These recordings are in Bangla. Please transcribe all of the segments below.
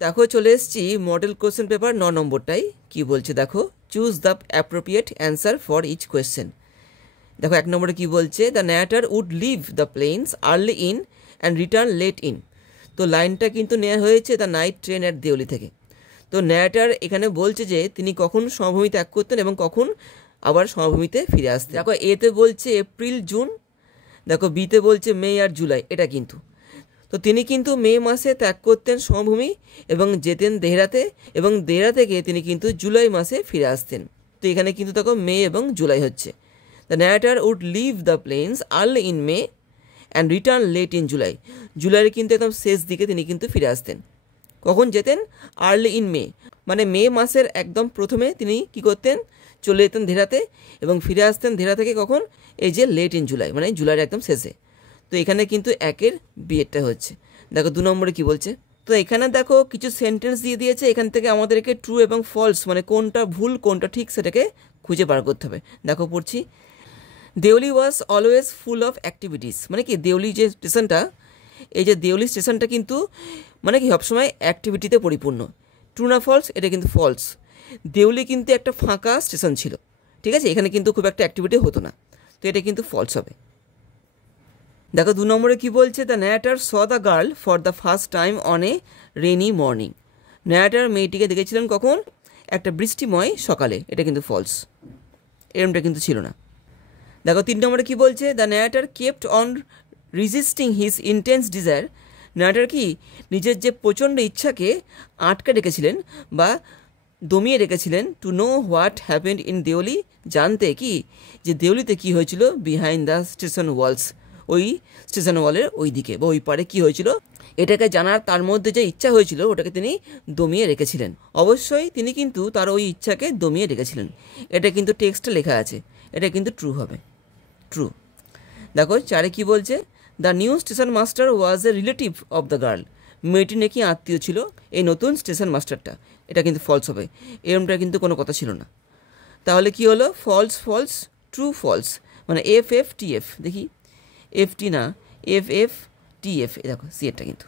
দেখো চলে এসেছি মডেল কোশ্চেন পেপার 9 নম্বরটাই। কি বলছে দেখো, choose the appropriate answer for each question. দেখো 1 নম্বরে কি বলছে, the narrator would leave the plains early in and return late in. তো লাইনটা কিন্তু নেওয়া হয়েছে the night train at Deoli থেকে। তো ন্যারেটর এখানে বলছে যে তিনি কখন সমভূমি ত্যাগ করতেন এবং কখন আবার সমভূমিতে ফিরে আসতেন। দেখো এতে বলছে এপ্রিল জুন, দেখো বিতে বলছে মে আর জুলাই, এটা কিন্তু। তো তিনি কিন্তু মে মাসে ত্যাগ করতেন সমভূমি এবং যেতেন দেহরাতে, এবং দেহরা থেকে তিনি কিন্তু জুলাই মাসে ফিরে আসতেন। তো এখানে কিন্তু দেখো মে এবং জুলাই হচ্ছে। The narrator would leave the plains early in May and return late in July. জুলাইয়ের কিন্তু একদম শেষ দিকে তিনি কিন্তু ফিরে আসতেন। কখন যেতেন? আর্লি ইন মে, মানে মে মাসের একদম প্রথমে তিনি কি করতেন, চলে যেতেন দেহরাতে এবং ফিরে আসতেন দেহরা থেকে কখন, এই যে লেট ইন জুলাই, মানে জুলাইয়ের একদম শেষে। তো এখানে কিন্তু একের বিয়েরটা হচ্ছে। দেখো 2 নম্বরে কি বলছে, তো এখানে দেখো কিছু সেন্টেন্স দিয়ে দিয়েছে, এখান থেকে আমাদেরকে ট্রু এবং ফলস মানে কোনটা ভুল কোনটা ঠিক সেটাকে খুঁজে বার করতে হবে। দেখো পড়ছি, Deoli was always full of activities. মানে কি দেওলি যে স্টেশনটা, এই যে দেওলি স্টেশনটা কিন্তু মানে কি সবসময় অ্যাক্টিভিটিতে পরিপূর্ণ। ট্রু না ফলস? এটা কিন্তু ফলস। দেওলি কিন্তু একটা ফাঁকা স্টেশন ছিল, ঠিক আছে, এখানে কিন্তু খুব একটা অ্যাক্টিভিটি হতো না, তো এটা কিন্তু ফলস হবে। দেখো 2 নম্বরে কি বলছে, the narrator saw the girl for the first time on a rainy morning. Narrator মেয়েটিকে দেখেছিলেন কখন? একটা বৃষ্টিময় সকালে, এটা কিন্তু ফলস, এরমটা কিন্তু ছিল না। দেখো 3 নম্বরে কি বলছে, the narrator kept on resisting his intense desire. Narrator কি নিজের যে প্রচণ্ড ইচ্ছাকে আটকে রেখেছিলেন বা দমিয়ে রেখেছিলেন, to know what happened in Deoli, জানতে কি যে দেওলিতে কী হয়েছিল, বিহাইন্ড দ্য স্টেশন ওয়ালস, ওই স্টেশন ওয়ালের ওই দিকে বা ওই পারে কী হয়েছিল এটাকে জানার তার মধ্যে যে ইচ্ছা হয়েছিল ওটাকে তিনি দমিয়ে রেখেছিলেন। অবশ্যই তিনি কিন্তু তার ওই ইচ্ছাকে দমিয়ে রেখেছিলেন, এটা কিন্তু টেক্সটে লেখা আছে, এটা কিন্তু ট্রু হবে, ট্রু। দেখো 4 কি বলছে, the new station master was A relative of the girl. মেয়েটি নাকি আত্মীয় ছিল এই নতুন স্টেশন মাস্টারটা, এটা কিন্তু ফলস হবে, এরমটা কিন্তু কোনো কথা ছিল না। তাহলে কি হলো, ফলস ফলস ট্রু ফলস, মানে এফ এফ টি এফ, দেখি এফ টি না এফ এফ টি এফ, এ দেখো সি এরটা কিন্তু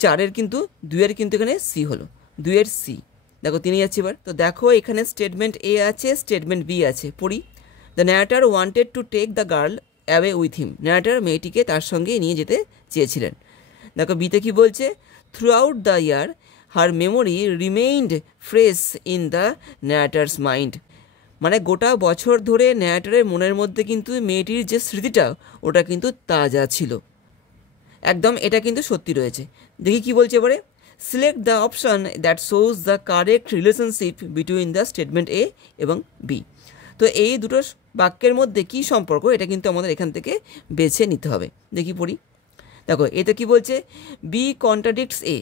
4 কিন্তু 2 কিন্তু এখানে সি হলো, 2 সি। দেখো 3 যাচ্ছে এবার। তো দেখো এখানে স্টেটমেন্ট এ আছে, স্টেটমেন্ট বি আছে, পড়ি। The narrator wanted to take the girl away with him. Narrator মেয়েটিকে তার সঙ্গে নিয়ে যেতে চেয়েছিলেন। দেখো বিতে কি বলছে, through out the year her memory remained fresh in the narrator's mind. মানে গোটা বছর ধরে ন্যারেটরের মনের মধ্যে কিন্তু মেয়েটির যে স্মৃতিটা ওটা কিন্তু তাজা ছিল একদম, এটা কিন্তু সত্যি রয়েছে। দেখি কি বলছে এবারে, select the option that shows the correct relationship between the statement A এবং বি। তো এই দুটো বাক্যের মধ্যে কি সম্পর্ক এটা কিন্তু আমাদের এখান থেকে বেছে নিতে হবে। দেখি পড়ি। দেখো এতে কি বলছে, বি কন্ট্রাডিক্টস এ।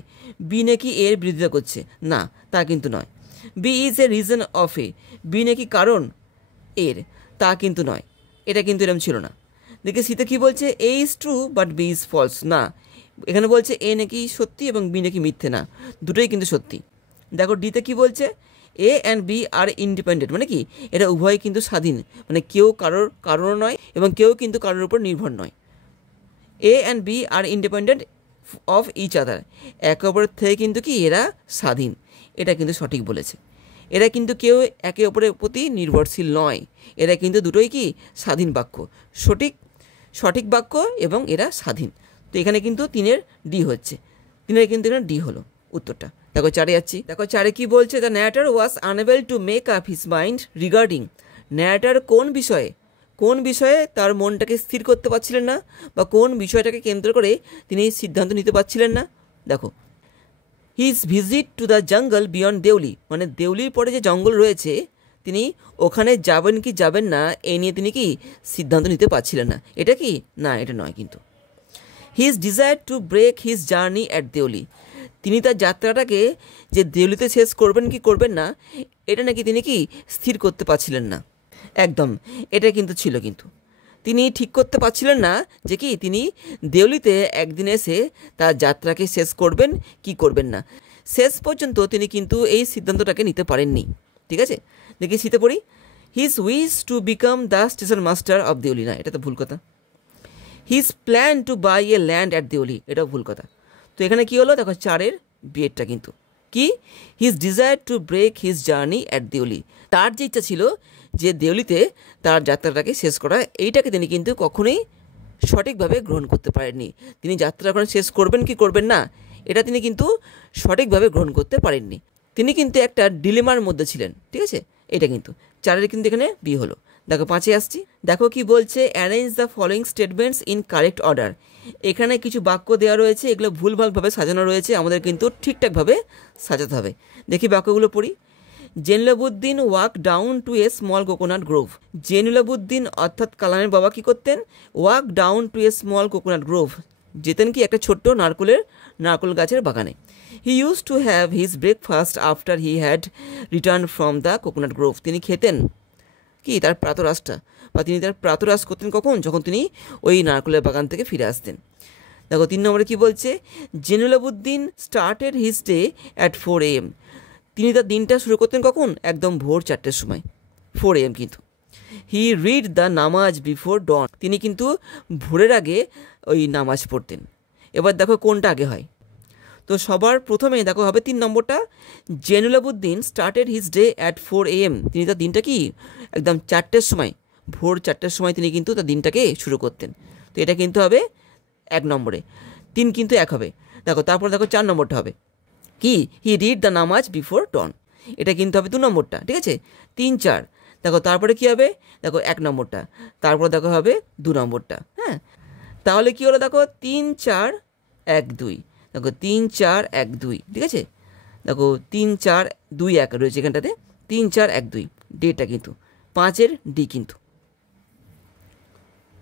বি নাকি এর বিরোধিতা করছে, না তা কিন্তু নয়। B is a reason of A. B নাকি কারণ এর, তা কিন্তু নয়, এটা কিন্তু এরকম ছিল না। দেখে সিতে কি বলছে, A is true but B is false. না, এখানে বলছে এ নাকি সত্যি এবং বি নাকি মিথ্যে, না দুটোই কিন্তু সত্যি। দেখো ডিতে কি বলছে, A and B are independent, মানে কি এটা উভয় কিন্তু স্বাধীন, মানে কেউ কারোর কারণ নয় এবং কেউ কিন্তু কারোর উপর নির্ভর নয়। A and B are independent of each other, একে অপরের থেকে কিন্তু কি এরা স্বাধীন, এটা কিন্তু সঠিক বলেছে। এরা কিন্তু কেউ একে অপরের প্রতি নির্ভরশীল নয়, এরা কিন্তু দুটোই কি স্বাধীন বাক্য, সঠিক বাক্য এবং এরা স্বাধীন। তো এখানে কিন্তু 3 ডি হচ্ছে, 3 কিন্তু এখানে ডি হলো উত্তরটা। দেখো 4 যাচ্ছি। দেখো 4 কি বলছে, the narrator was unable to make up his mind regarding. Narrator কোন বিষয়ে তার মনটাকে স্থির করতে পারছিলেন না, বা কোন বিষয়টাকে কেন্দ্র করে তিনি সিদ্ধান্ত নিতে পারছিলেন না। দেখো his visit to the jungle beyond Deoli, মানে দেওলির পরে যে জঙ্গল রয়েছে তিনি ওখানে যাবেন কি যাবেন না এই নিয়ে তিনি কি সিদ্ধান্ত নিতে পারছিলেন না, এটা কি না, এটা নয় কিন্তু। His desire to break his journey at Deoli, তিনি তার যাত্রাটাকে যে দেওলিতে শেষ করবেন কি করবেন না এটা নাকি তিনি কি স্থির করতে পারছিলেন না, একদম এটা কিন্তু ছিল, কিন্তু তিনি ঠিক করতে পারছিলেন না যে কি তিনি দেওলিতে একদিন এসে তার যাত্রাকে শেষ করবেন কি করবেন না। শেষ পর্যন্ত তিনি কিন্তু এই সিদ্ধান্তটাকে নিতে পারেননি, ঠিক আছে। দেখি শীতে পড়ি, his wish to become the station master of Deoli, না এটা তো ভুল কথা। His plan to buy a land at Deoli, এটাও ভুল কথা। তো এখানে কি হলো, দেখো 4 বিয়েরটা কিন্তু কি, his desire to break his journey at Deoli, তার যে ইচ্ছা ছিল যে দেউলিতে তার যাত্রাটাকে শেষ করা, এইটাকে তিনি কিন্তু কখনোই সঠিকভাবে গ্রহণ করতে পারেননি। তিনি যাত্রা এখন শেষ করবেন কি করবেন না, এটা তিনি কিন্তু সঠিকভাবে গ্রহণ করতে পারেননি। তিনি কিন্তু একটা ডিলেমার মধ্যে ছিলেন, ঠিক আছে। এটা কিন্তু 4 কিন্তু এখানে বি হলো। দেখো 5 আসছি, দেখো কি বলছে, arrange the following statements in correct order. এখানে কিছু বাক্য দেওয়া রয়েছে, এগুলো ভুলভালভাবে সাজানো রয়েছে, আমাদের কিন্তু ঠিকঠাকভাবে সাজাতে হবে। দেখি বাক্যগুলো পড়ি। Jainulabdeen walk down to a small coconut grove. Jainulabdeen অর্থাৎ কালামের বাবা কি করতেন, walk down to a small coconut grove, যেতেন কি একটা ছোট্ট নারকেল গাছের বাগানে। He use to have his breakfast after he had return from the coconut grove. তিনি খেতেন কি তার প্রাতরাশটা, বা তিনি তার প্রাতরাশ করতেন কখন, যখন তিনি ওই নারকেলের বাগান থেকে ফিরে আসতেন। দেখো 3 নম্বরে কি বলছে, Jainulabdeen started his day at 4 AM। তিনি তার দিনটা শুরু করতেন কখন, একদম ভোর 4টের সময়, 4 AM কিন্তু। হি রিড দ্য নামাজ বিফোর ডন। তিনি কিন্তু ভোরের আগে ওই নামাজ পড়তেন। এবার দেখো কোনটা আগে হয়, তো সবার প্রথমে দেখো হবে 3 নম্বরটা, Jainulabdeen started his day at 4 AM। তিনি তার দিনটা কি একদম 4টের সময়, ভোর 4টের সময় তিনি কিন্তু তার দিনটাকে শুরু করতেন। তো এটা কিন্তু হবে 1 নম্বরে, 3 কিন্তু 1 হবে। দেখো তারপর দেখো 4 নম্বরটা হবে কি, হি রিড দ্য নামাজ বিফোর ডন। এটা কিন্তু হবে 2 নম্বরটা, ঠিক আছে। 3, 4 দেখো তারপরে কি হবে, দেখো 1 নম্বরটা, তারপর দেখো হবে 2 নম্বরটা। হ্যাঁ, তাহলে কি হলো, দেখো 3, 4, 1, 2, দেখো 3, 4, 1, 2, ঠিক আছে। দেখো 3, 4, 2, 1 রয়েছে এখানটাতে, 3, 4, 1, 2 ডেটা কিন্তু 5-এর ডি কিন্তু।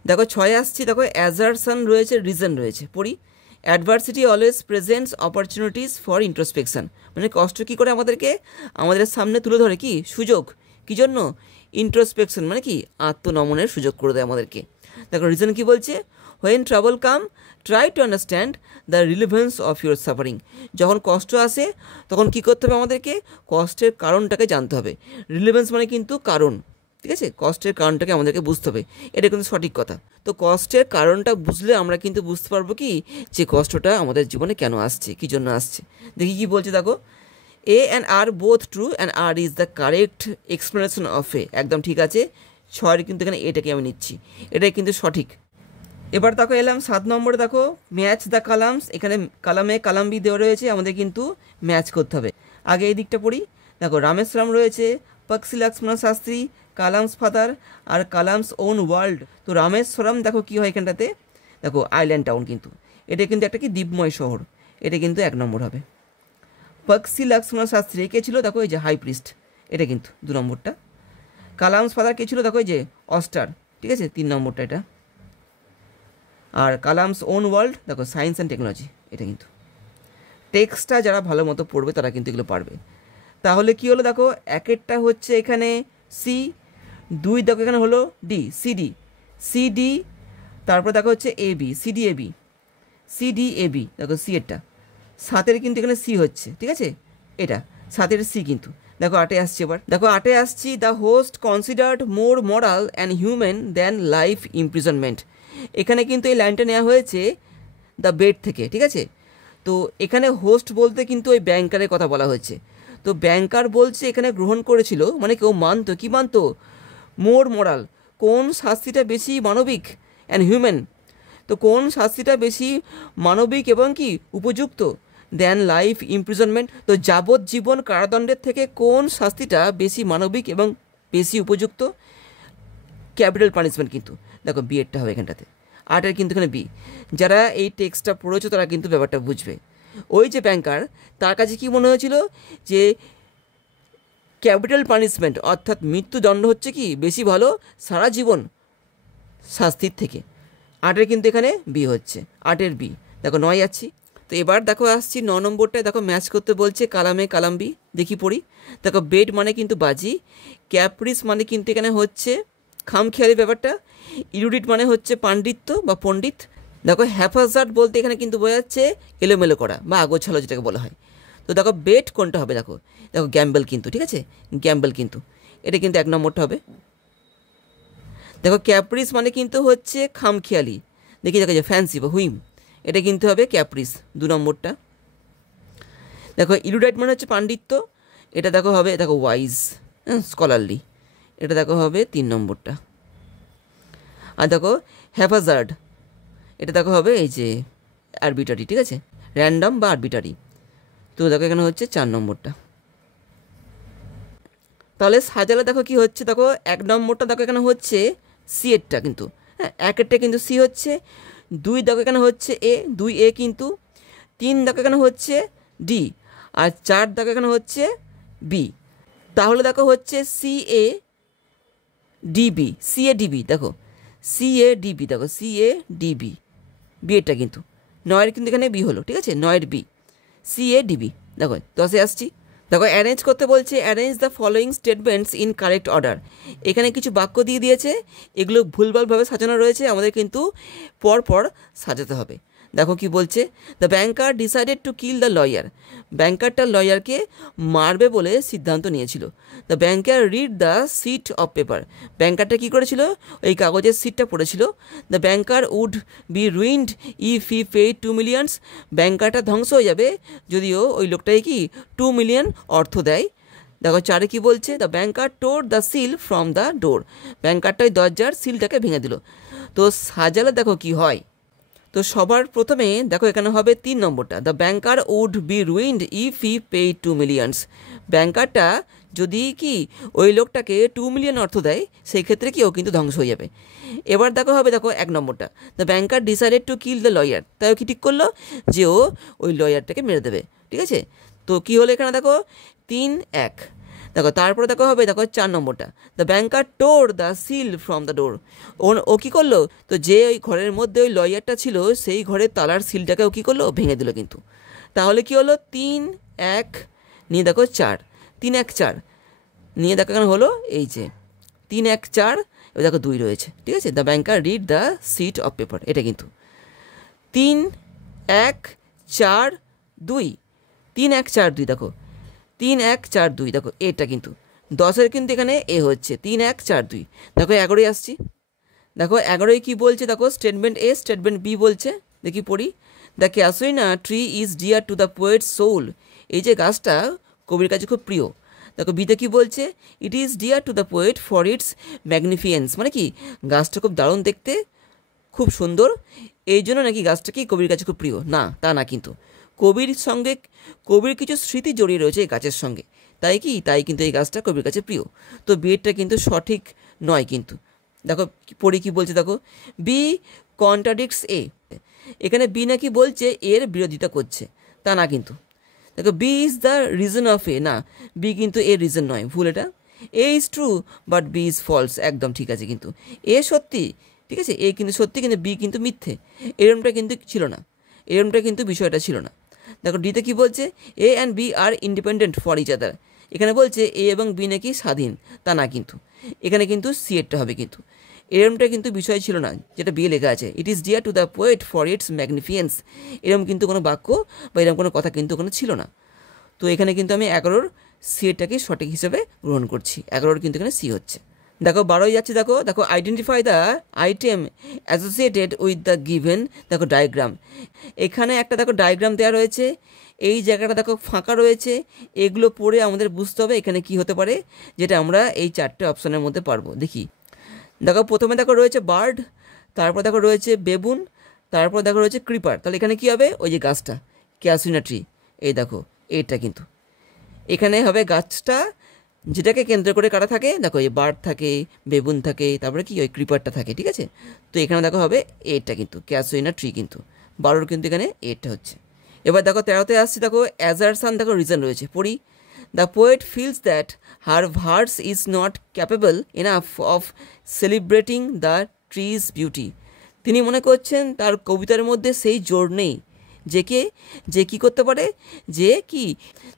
দেখো 6 আসছি, দেখো অ্যাজারশন রয়েছে, রিজন রয়েছে, পড়ি। Adversity always presents opportunities for introspection. মানে কষ্ট কী করে আমাদের সামনে তুলে ধরে কি সুযোগ, কী জন্য, ইন্ট্রোস্পেকশন মানে কি আত্মনমনের সুযোগ করে দেয় আমাদেরকে। দেখো রিজন কি বলছে, when trouble come try to understand the relevance of your suffering. যখন কষ্ট আসে তখন কি করতে হবে আমাদেরকে, কষ্টের কারণটাকে জানতে হবে। রিলেভেন্স মানে কিন্তু কারণ, ঠিক আছে, কষ্টের কারণটাকে আমাদেরকে বুঝতে হবে, এটা কিন্তু সঠিক কথা। তো কষ্টের কারণটা বুঝলে আমরা কিন্তু বুঝতে পারবো কি যে কষ্টটা আমাদের জীবনে কেন আসছে, কী জন্য আসছে। দেখি কি বলছে, দেখো A and R both true and R is the correct explanation of A. একদম ঠিক আছে, 6 কিন্তু এখানে এটাকে আমি নিচ্ছি, এটাই কিন্তু সঠিক। এবার দেখো এলাম 7 নম্বরে, দেখো ম্যাচ দ্য কালামস। এখানে কালামে কালাম্বি দেওয়া রয়েছে, আমাদের কিন্তু ম্যাচ করতে হবে। আগে এই দিকটা পড়ি, দেখো রামেশ্বরম রয়েছে, পক্ষী Lakshman Shastri, Kalam's father R Kalam's on world. তো রামেশ্বরম দেখো কি হয় এখানটাতে, দেখো আইল্যান্ড টাউন কিন্তু, এটা কিন্তু একটা কি দ্বীপময় শহর, এটা কিন্তু 1 নম্বর হবে। পক্ষী লক্ষ্মণ শাস্ত্রী কে ছিল, দেখো এই যে হাই প্রিস্ট, এটা কিন্তু 2 নম্বরটা। কালামস ফাদার কে ছিল, দেখো এই যে অস্টার, ঠিক আছে, 3 নম্বরটা এটা। আর কালামস ওন ওয়ার্ল্ড দেখো সায়েন্স অ্যান্ড টেকনোলজি, এটা কিন্তু। টেক্সটটা যারা ভালো মতো পড়বে তারা কিন্তু এগুলো পারবে। তাহলে কি হলো, দেখো 1-এরটা হচ্ছে এখানে সি, 2 দেখো এখানে হলো ডি, সিডি, তারপর দেখো হচ্ছে A B, CD A B, দেখো সি এরটা। 7-এর কিন্তু এখানে সি হচ্ছে, ঠিক আছে, এটা 7-এর সি কিন্তু। দেখো 8-এ আসছি, এবার দেখো 8-এ আসছি, the host considered more moral and human than life imprisonment. এখানে কিন্তু এই লাইনটা নেওয়া হয়েছে দ্য বেড থেকে, ঠিক আছে। তো এখানে হোস্ট বলতে কিন্তু ওই ব্যাংকারের কথা বলা হয়েছে। তো ব্যাংকার বলছে এখানে গ্রহণ করেছিল, মানে কেউ মানতো, কি মানতো, মোর মোরাল, কোন শাস্তিটা বেশি মানবিক, অ্যান্ড হিউম্যান, তো কোন শাস্তিটা বেশি মানবিক এবং কি উপযুক্ত, দেন লাইফ ইমপ্রিজনমেন্ট। তো যাবজ্জীবন কারাদণ্ডের থেকে কোন শাস্তিটা বেশি মানবিক এবং বেশি উপযুক্ত, ক্যাপিটাল পানিশমেন্ট কিন্তু। দেখো বি এরটা হবে এখানটাতে, 8-এর কিন্তু এখানে বি। যারা এই টেক্সটটা পড়েছো তারা কিন্তু ব্যাপারটা বুঝবে। ওই যে ব্যাংকার, তার কাছে কি মনে হয়েছিল যে ক্যাপিটাল পানিশমেন্ট অর্থাৎ মৃত্যুদণ্ড হচ্ছে কি বেশি ভালো সারা জীবন শাস্তির থেকে। 8-এর কিন্তু এখানে বি হচ্ছে, 8-এর বি। দেখো 9 যাচ্ছি, তো এবার দেখো আসছি 9 নম্বরটায়, দেখো ম্যাচ করতে বলছে কালামে কালাম্বি। দেখি পড়ি, দেখো বেড মানে কিন্তু বাজি, ক্যাপ্রিস মানে কিন্তু এখানে হচ্ছে খামখেয়ালি ব্যাপারটা, ইরুডিট মানে হচ্ছে পাণ্ডিত্য বা পণ্ডিত। দেখো হ্যাফাজার্ড বলতে এখানে কিন্তু বোঝাচ্ছে এলোমেলো করা বা আগোছালো যেটাকে বলা হয়। তো দেখো বেট কোনটা হবে, দেখো দেখো গ্যাম্বেল কিন্তু, ঠিক আছে, গ্যাম্বেল কিন্তু, এটা কিন্তু 1 নম্বরটা হবে। দেখো ক্যাপ্রিস মানে কিন্তু হচ্ছে খামখেয়ালি, দেখি দেখো যে ফ্যান্সি বা হুইম, এটা কিন্তু হবে ক্যাপ্রিস, 2 নম্বরটা। দেখো ইরুডাইট মানে হচ্ছে পাণ্ডিত্য, এটা দেখো হবে দেখো ওয়াইজ, স্কলারলি, এটা দেখো হবে 3 নম্বরটা। আর দেখো হ্যাফাজার্ড, এটা দেখো হবে এই যে আরবিটারি, ঠিক আছে, র্যান্ডম বা আরবিটারি, তো দেখো এখানে হচ্ছে 4 নম্বরটা। তাহলে সাজালে দেখো কি হচ্ছে, দেখো 1 নম্বরটা দেখো এখানে হচ্ছে সি এরটা কিন্তু, হ্যাঁ 1 কিন্তু সি হচ্ছে, 2 দেখো এখানে হচ্ছে এ, 2A কিন্তু, 3 দেখো এখানে হচ্ছে ডি, আর 4 দেখো এখানে হচ্ছে বি। তাহলে দেখো হচ্ছে CA DB, CA DB, দেখো CA DB, দেখো CA DB, বি এরটা কিন্তু 9 কিন্তু এখানে বি হলো, ঠিক আছে, 9 বি, CA DB। দেখো 10-এ আসছি, দেখো অ্যারেঞ্জ করতে বলছে, arrange the following statements in correct order. এখানে কিছু বাক্য দিয়ে দিয়েছে, এগুলো ভুলভালভাবে সাজানো রয়েছে, আমাদের কিন্তু পরপর সাজাতে হবে। দেখো কি বলছে, the banker decided to kill the lawyer, ব্যাংকারটা লয়ারকে মারবে বলে সিদ্ধান্ত নিয়েছিল। The banker read the sheet of paper, ব্যাংকারটা কী করেছিল, ওই কাগজের সিটটা পড়েছিল। The banker would be ruined if he paid 2 millions, ব্যাংকারটা ধ্বংস হয়ে যাবে যদিও ওই লোকটাই কি 2 মিলিয়ন অর্থ দেয়। দেখো 4-এ কী বলছে, the banker tore the seal from the door, ব্যাংকারটা ওই দরজার সিলটাকে ভেঙে দিল। তো সাজালে দেখো কি হয়, তো সবার প্রথমে দেখো এখানে হবে 3 নম্বরটা, the banker would be ruined if he paid 2 millions, ব্যাংকারটা যদি কি ওই লোকটাকে 2 মিলিয়ন অর্থ দেয় সেই ক্ষেত্রে কি ও কিন্তু ধ্বংস হয়ে যাবে। এবার দেখো হবে দেখো 1 নম্বরটা, the banker decided to kill the lawyer, তাই ও কি ঠিক করলো যে ও ওই লয়ারটাকে মেরে দেবে, ঠিক আছে। তো কি হলো এখানে দেখো 3-1, দেখো তারপরে দেখো হবে দেখো 4 নম্বরটা, the banker tore the seal from the door, ও কী করলো, তো যে ওই ঘরের মধ্যে ওই লয়ারটা ছিল সেই ঘরের তালার সিলটাকে ও কী করলো, ভেঙে দিল কিন্তু। তাহলে কি হলো 3-1 নিয়ে দেখো 4, 3-1-4 নিয়ে দেখো এখানে হলো এই যে 3-1-4, এবার দেখো 2 রয়েছে, ঠিক আছে, the banker read the sheet of paper, এটা কিন্তু 3-1-4-2, 3-1-4-2, দেখো 3-1-4-2, দেখো এটা কিন্তু 10-এর কিন্তু এখানে এ হচ্ছে 3-1-4-2। দেখো 11-এ আসছি, দেখো 11-এ কী বলছে, দেখো স্টেটমেন্ট এ স্টেটমেন্ট বি বলছে, দেখি পড়ি, the casuarina tree is dear to the poet's soul, এই যে গাছটা কবির কাছে খুব প্রিয়। দেখো বিতে কী বলছে, it is dear to the poet for its magnificence, মানে কি গাছটা খুব দারুণ দেখতে, খুব সুন্দর, এই জন্য নাকি গাছটা কি কবির কাছে খুব প্রিয়, না তা না, কিন্তু কবির সঙ্গে কবির কিছু স্মৃতি জড়িয়ে রয়েছে এই গাছের সঙ্গে, তাই কিন্তু এই গাছটা কবির কাছে প্রিয়। তো বিয়েটা কিন্তু সঠিক নয় কিন্তু। দেখো পড়ি কী বলছে, দেখো বি কন্ট্রাডিক্টস এ, এখানে বি নাকি বলছে এর বিরোধিতা করছে, তা না কিন্তু। দেখো B is the reason of A, না বি কিন্তু এর রিজন নয়, ভুল এটা। A is true but B is false, একদম ঠিক আছে কিন্তু, এ সত্যি, ঠিক আছে, এ কিন্তু সত্যি কিন্তু বি কিন্তু মিথ্যে, এরমটা কিন্তু ছিল না, এরমটা কিন্তু বিষয়টা ছিল না। দেখো ডিতে কী বলছে, A and B are independent for each other, এখানে বলছে এ এবং বি নাকি স্বাধীন, তা না কিন্তু, এখানে কিন্তু সি এরটা হবে কিন্তু, এরমটা কিন্তু বিষয় ছিল না যেটা বিয়ে লেখা আছে, it is dear to the poet for its magnificence, এরম কিন্তু কোনো বাক্য বা এরকম কোনো কথা কিন্তু ওখানে ছিল না। তো এখানে কিন্তু আমি 11-র সি এরটাকে সঠিক হিসেবে গ্রহণ করছি, 11-র কিন্তু এখানে সি হচ্ছে। দেখো 12-ই যাচ্ছে, দেখো identify the item associated with the given, দেখো ডায়াগ্রাম, এখানে একটা দেখো ডায়াগ্রাম দেওয়া রয়েছে, এই জায়গাটা দেখো ফাঁকা রয়েছে, এগুলো পড়ে আমাদের বুঝতে হবে এখানে কি হতে পারে, যেটা আমরা এই 4টে অপশানের মধ্যে পারবো। দেখি দেখো প্রথমে দেখো রয়েছে বার্ড, তারপর দেখো রয়েছে বেবুন, তারপর দেখো রয়েছে ক্রিপার, তাহলে এখানে কি হবে, ওই যে গাছটা ক্যাসিনা ট্রি, এই দেখো এটা কিন্তু এখানে হবে গাছটা যেটাকে কেন্দ্র করে কাটা থাকে, দেখো এই বার্ড থাকে, বেবুন থাকে, তারপরে কি ওই ক্রিপারটা থাকে, ঠিক আছে। তো এখানে দেখো হবে এটা কিন্তু ক্যাসিনা ট্রি কিন্তু 12-র কিন্তু এখানে এটা হচ্ছে। এবার দেখো 13-তে আসছি, দেখো অ্যাজারসান, দেখো রিজন রয়েছে, পড়ি, the poet feels that her verse is not capable enough of celebrating the trees beauty, তিনি মনে করছেন তার কবিতার মধ্যে সেই জোর নেই যে কি করতে পারে,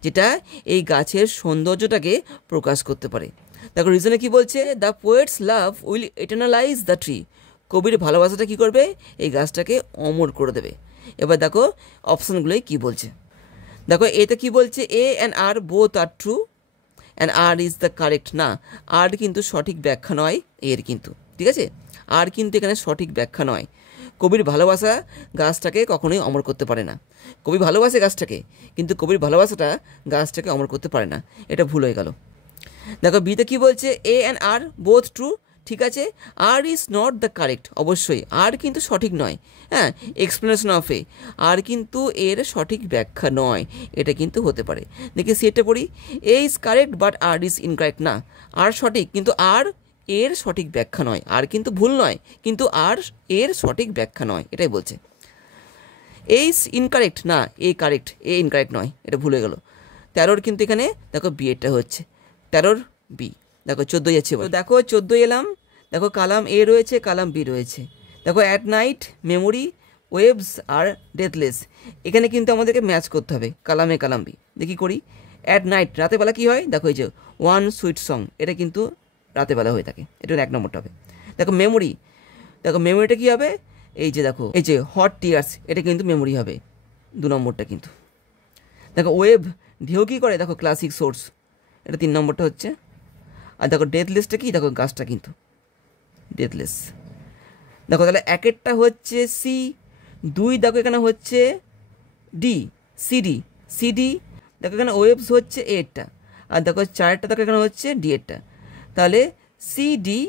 যেটা এই গাছের সৌন্দর্যটাকে প্রকাশ করতে পারে। দেখো রিজনে কি বলছে, the poet's love will eternalize the tree, কবির ভালোবাসাটা কি করবে, এই গাছটাকে অমর করে দেবে। এবার দেখো অপশানগুলোই কি বলছে, দেখো এতে কি বলছে, A and R both are true and R is the correct, না আর কিন্তু সঠিক ব্যাখ্যা নয় এর কিন্তু, ঠিক আছে, আর কিন্তু এখানে সঠিক ব্যাখ্যা নয়, কবির ভালোবাসা গাছটাকে কখনোই অমর করতে পারে না। কবি ভালোবাসে গাছটাকে, কিন্তু কবির ভালোবাসাটা গাছটাকে অমর করতে পারে না, এটা ভুল হয়ে গেল। দেখো বিতে কী বলছে, A and R both true, ঠিক আছে। আর ইজ নট দ্য কারেক্ট, অবশ্যই আর কিন্তু সঠিক নয়, হ্যাঁ। এক্সপ্লেনেশন অফ এ, আর কিন্তু এর সঠিক ব্যাখ্যা নয়, এটা কিন্তু হতে পারে। দেখি সেটা পড়ি, A is correct but R is incorrect, না, আর সঠিক কিন্তু আর এর সঠিক ব্যাখ্যা নয়, আর কিন্তু ভুল নয় কিন্তু আর এর সঠিক ব্যাখ্যা নয়, এটাই বলছে। এ ইজ ইনকারেক্ট, না এ কারেক্ট, এ ইনকারেক্ট নয়, এটা ভুলে গেল। 13 কিন্তু এখানে দেখো বি এরটা হচ্ছে, 13 বি। দেখো 14 যাচ্ছে, দেখো 14 এলাম, দেখো কালাম এ রয়েছে, কালাম বি রয়েছে। দেখো at night memory waves are deathless, এখানে কিন্তু আমাদেরকে ম্যাচ করতে হবে কালামে কালাম বি। দেখি করি, অ্যাট নাইট রাতেবেলা কী হয়, দেখো এই যে ওয়ান সুইট সং, এটা কিন্তু রাতেবেলা হয়ে থাকে, এটা 1 নম্বরটা হবে। দেখো মেমোরি, দেখো মেমোরিটা কী হবে, এই যে দেখো এই যে হট টিয়ার্স, এটা কিন্তু মেমোরি হবে 2 নম্বরটা কিন্তু। দেখো ওয়েভ ঢেউ কী করে, দেখো ক্লাসিক সোর্স, এটা 3 নম্বরটা হচ্ছে। আর দেখো ডেথলেসটা কি, দেখো গাছটা কিন্তু ডেথলেস। দেখো তাহলে একেরটা হচ্ছে সি, 2 দেখো এখানে হচ্ছে ডি, সিডি, সিডি দেখো এখানে ওয়েভস হচ্ছে এরটা, আর দেখো 4টা দেখো এখানে হচ্ছে ডি এরটা, তাহলে CD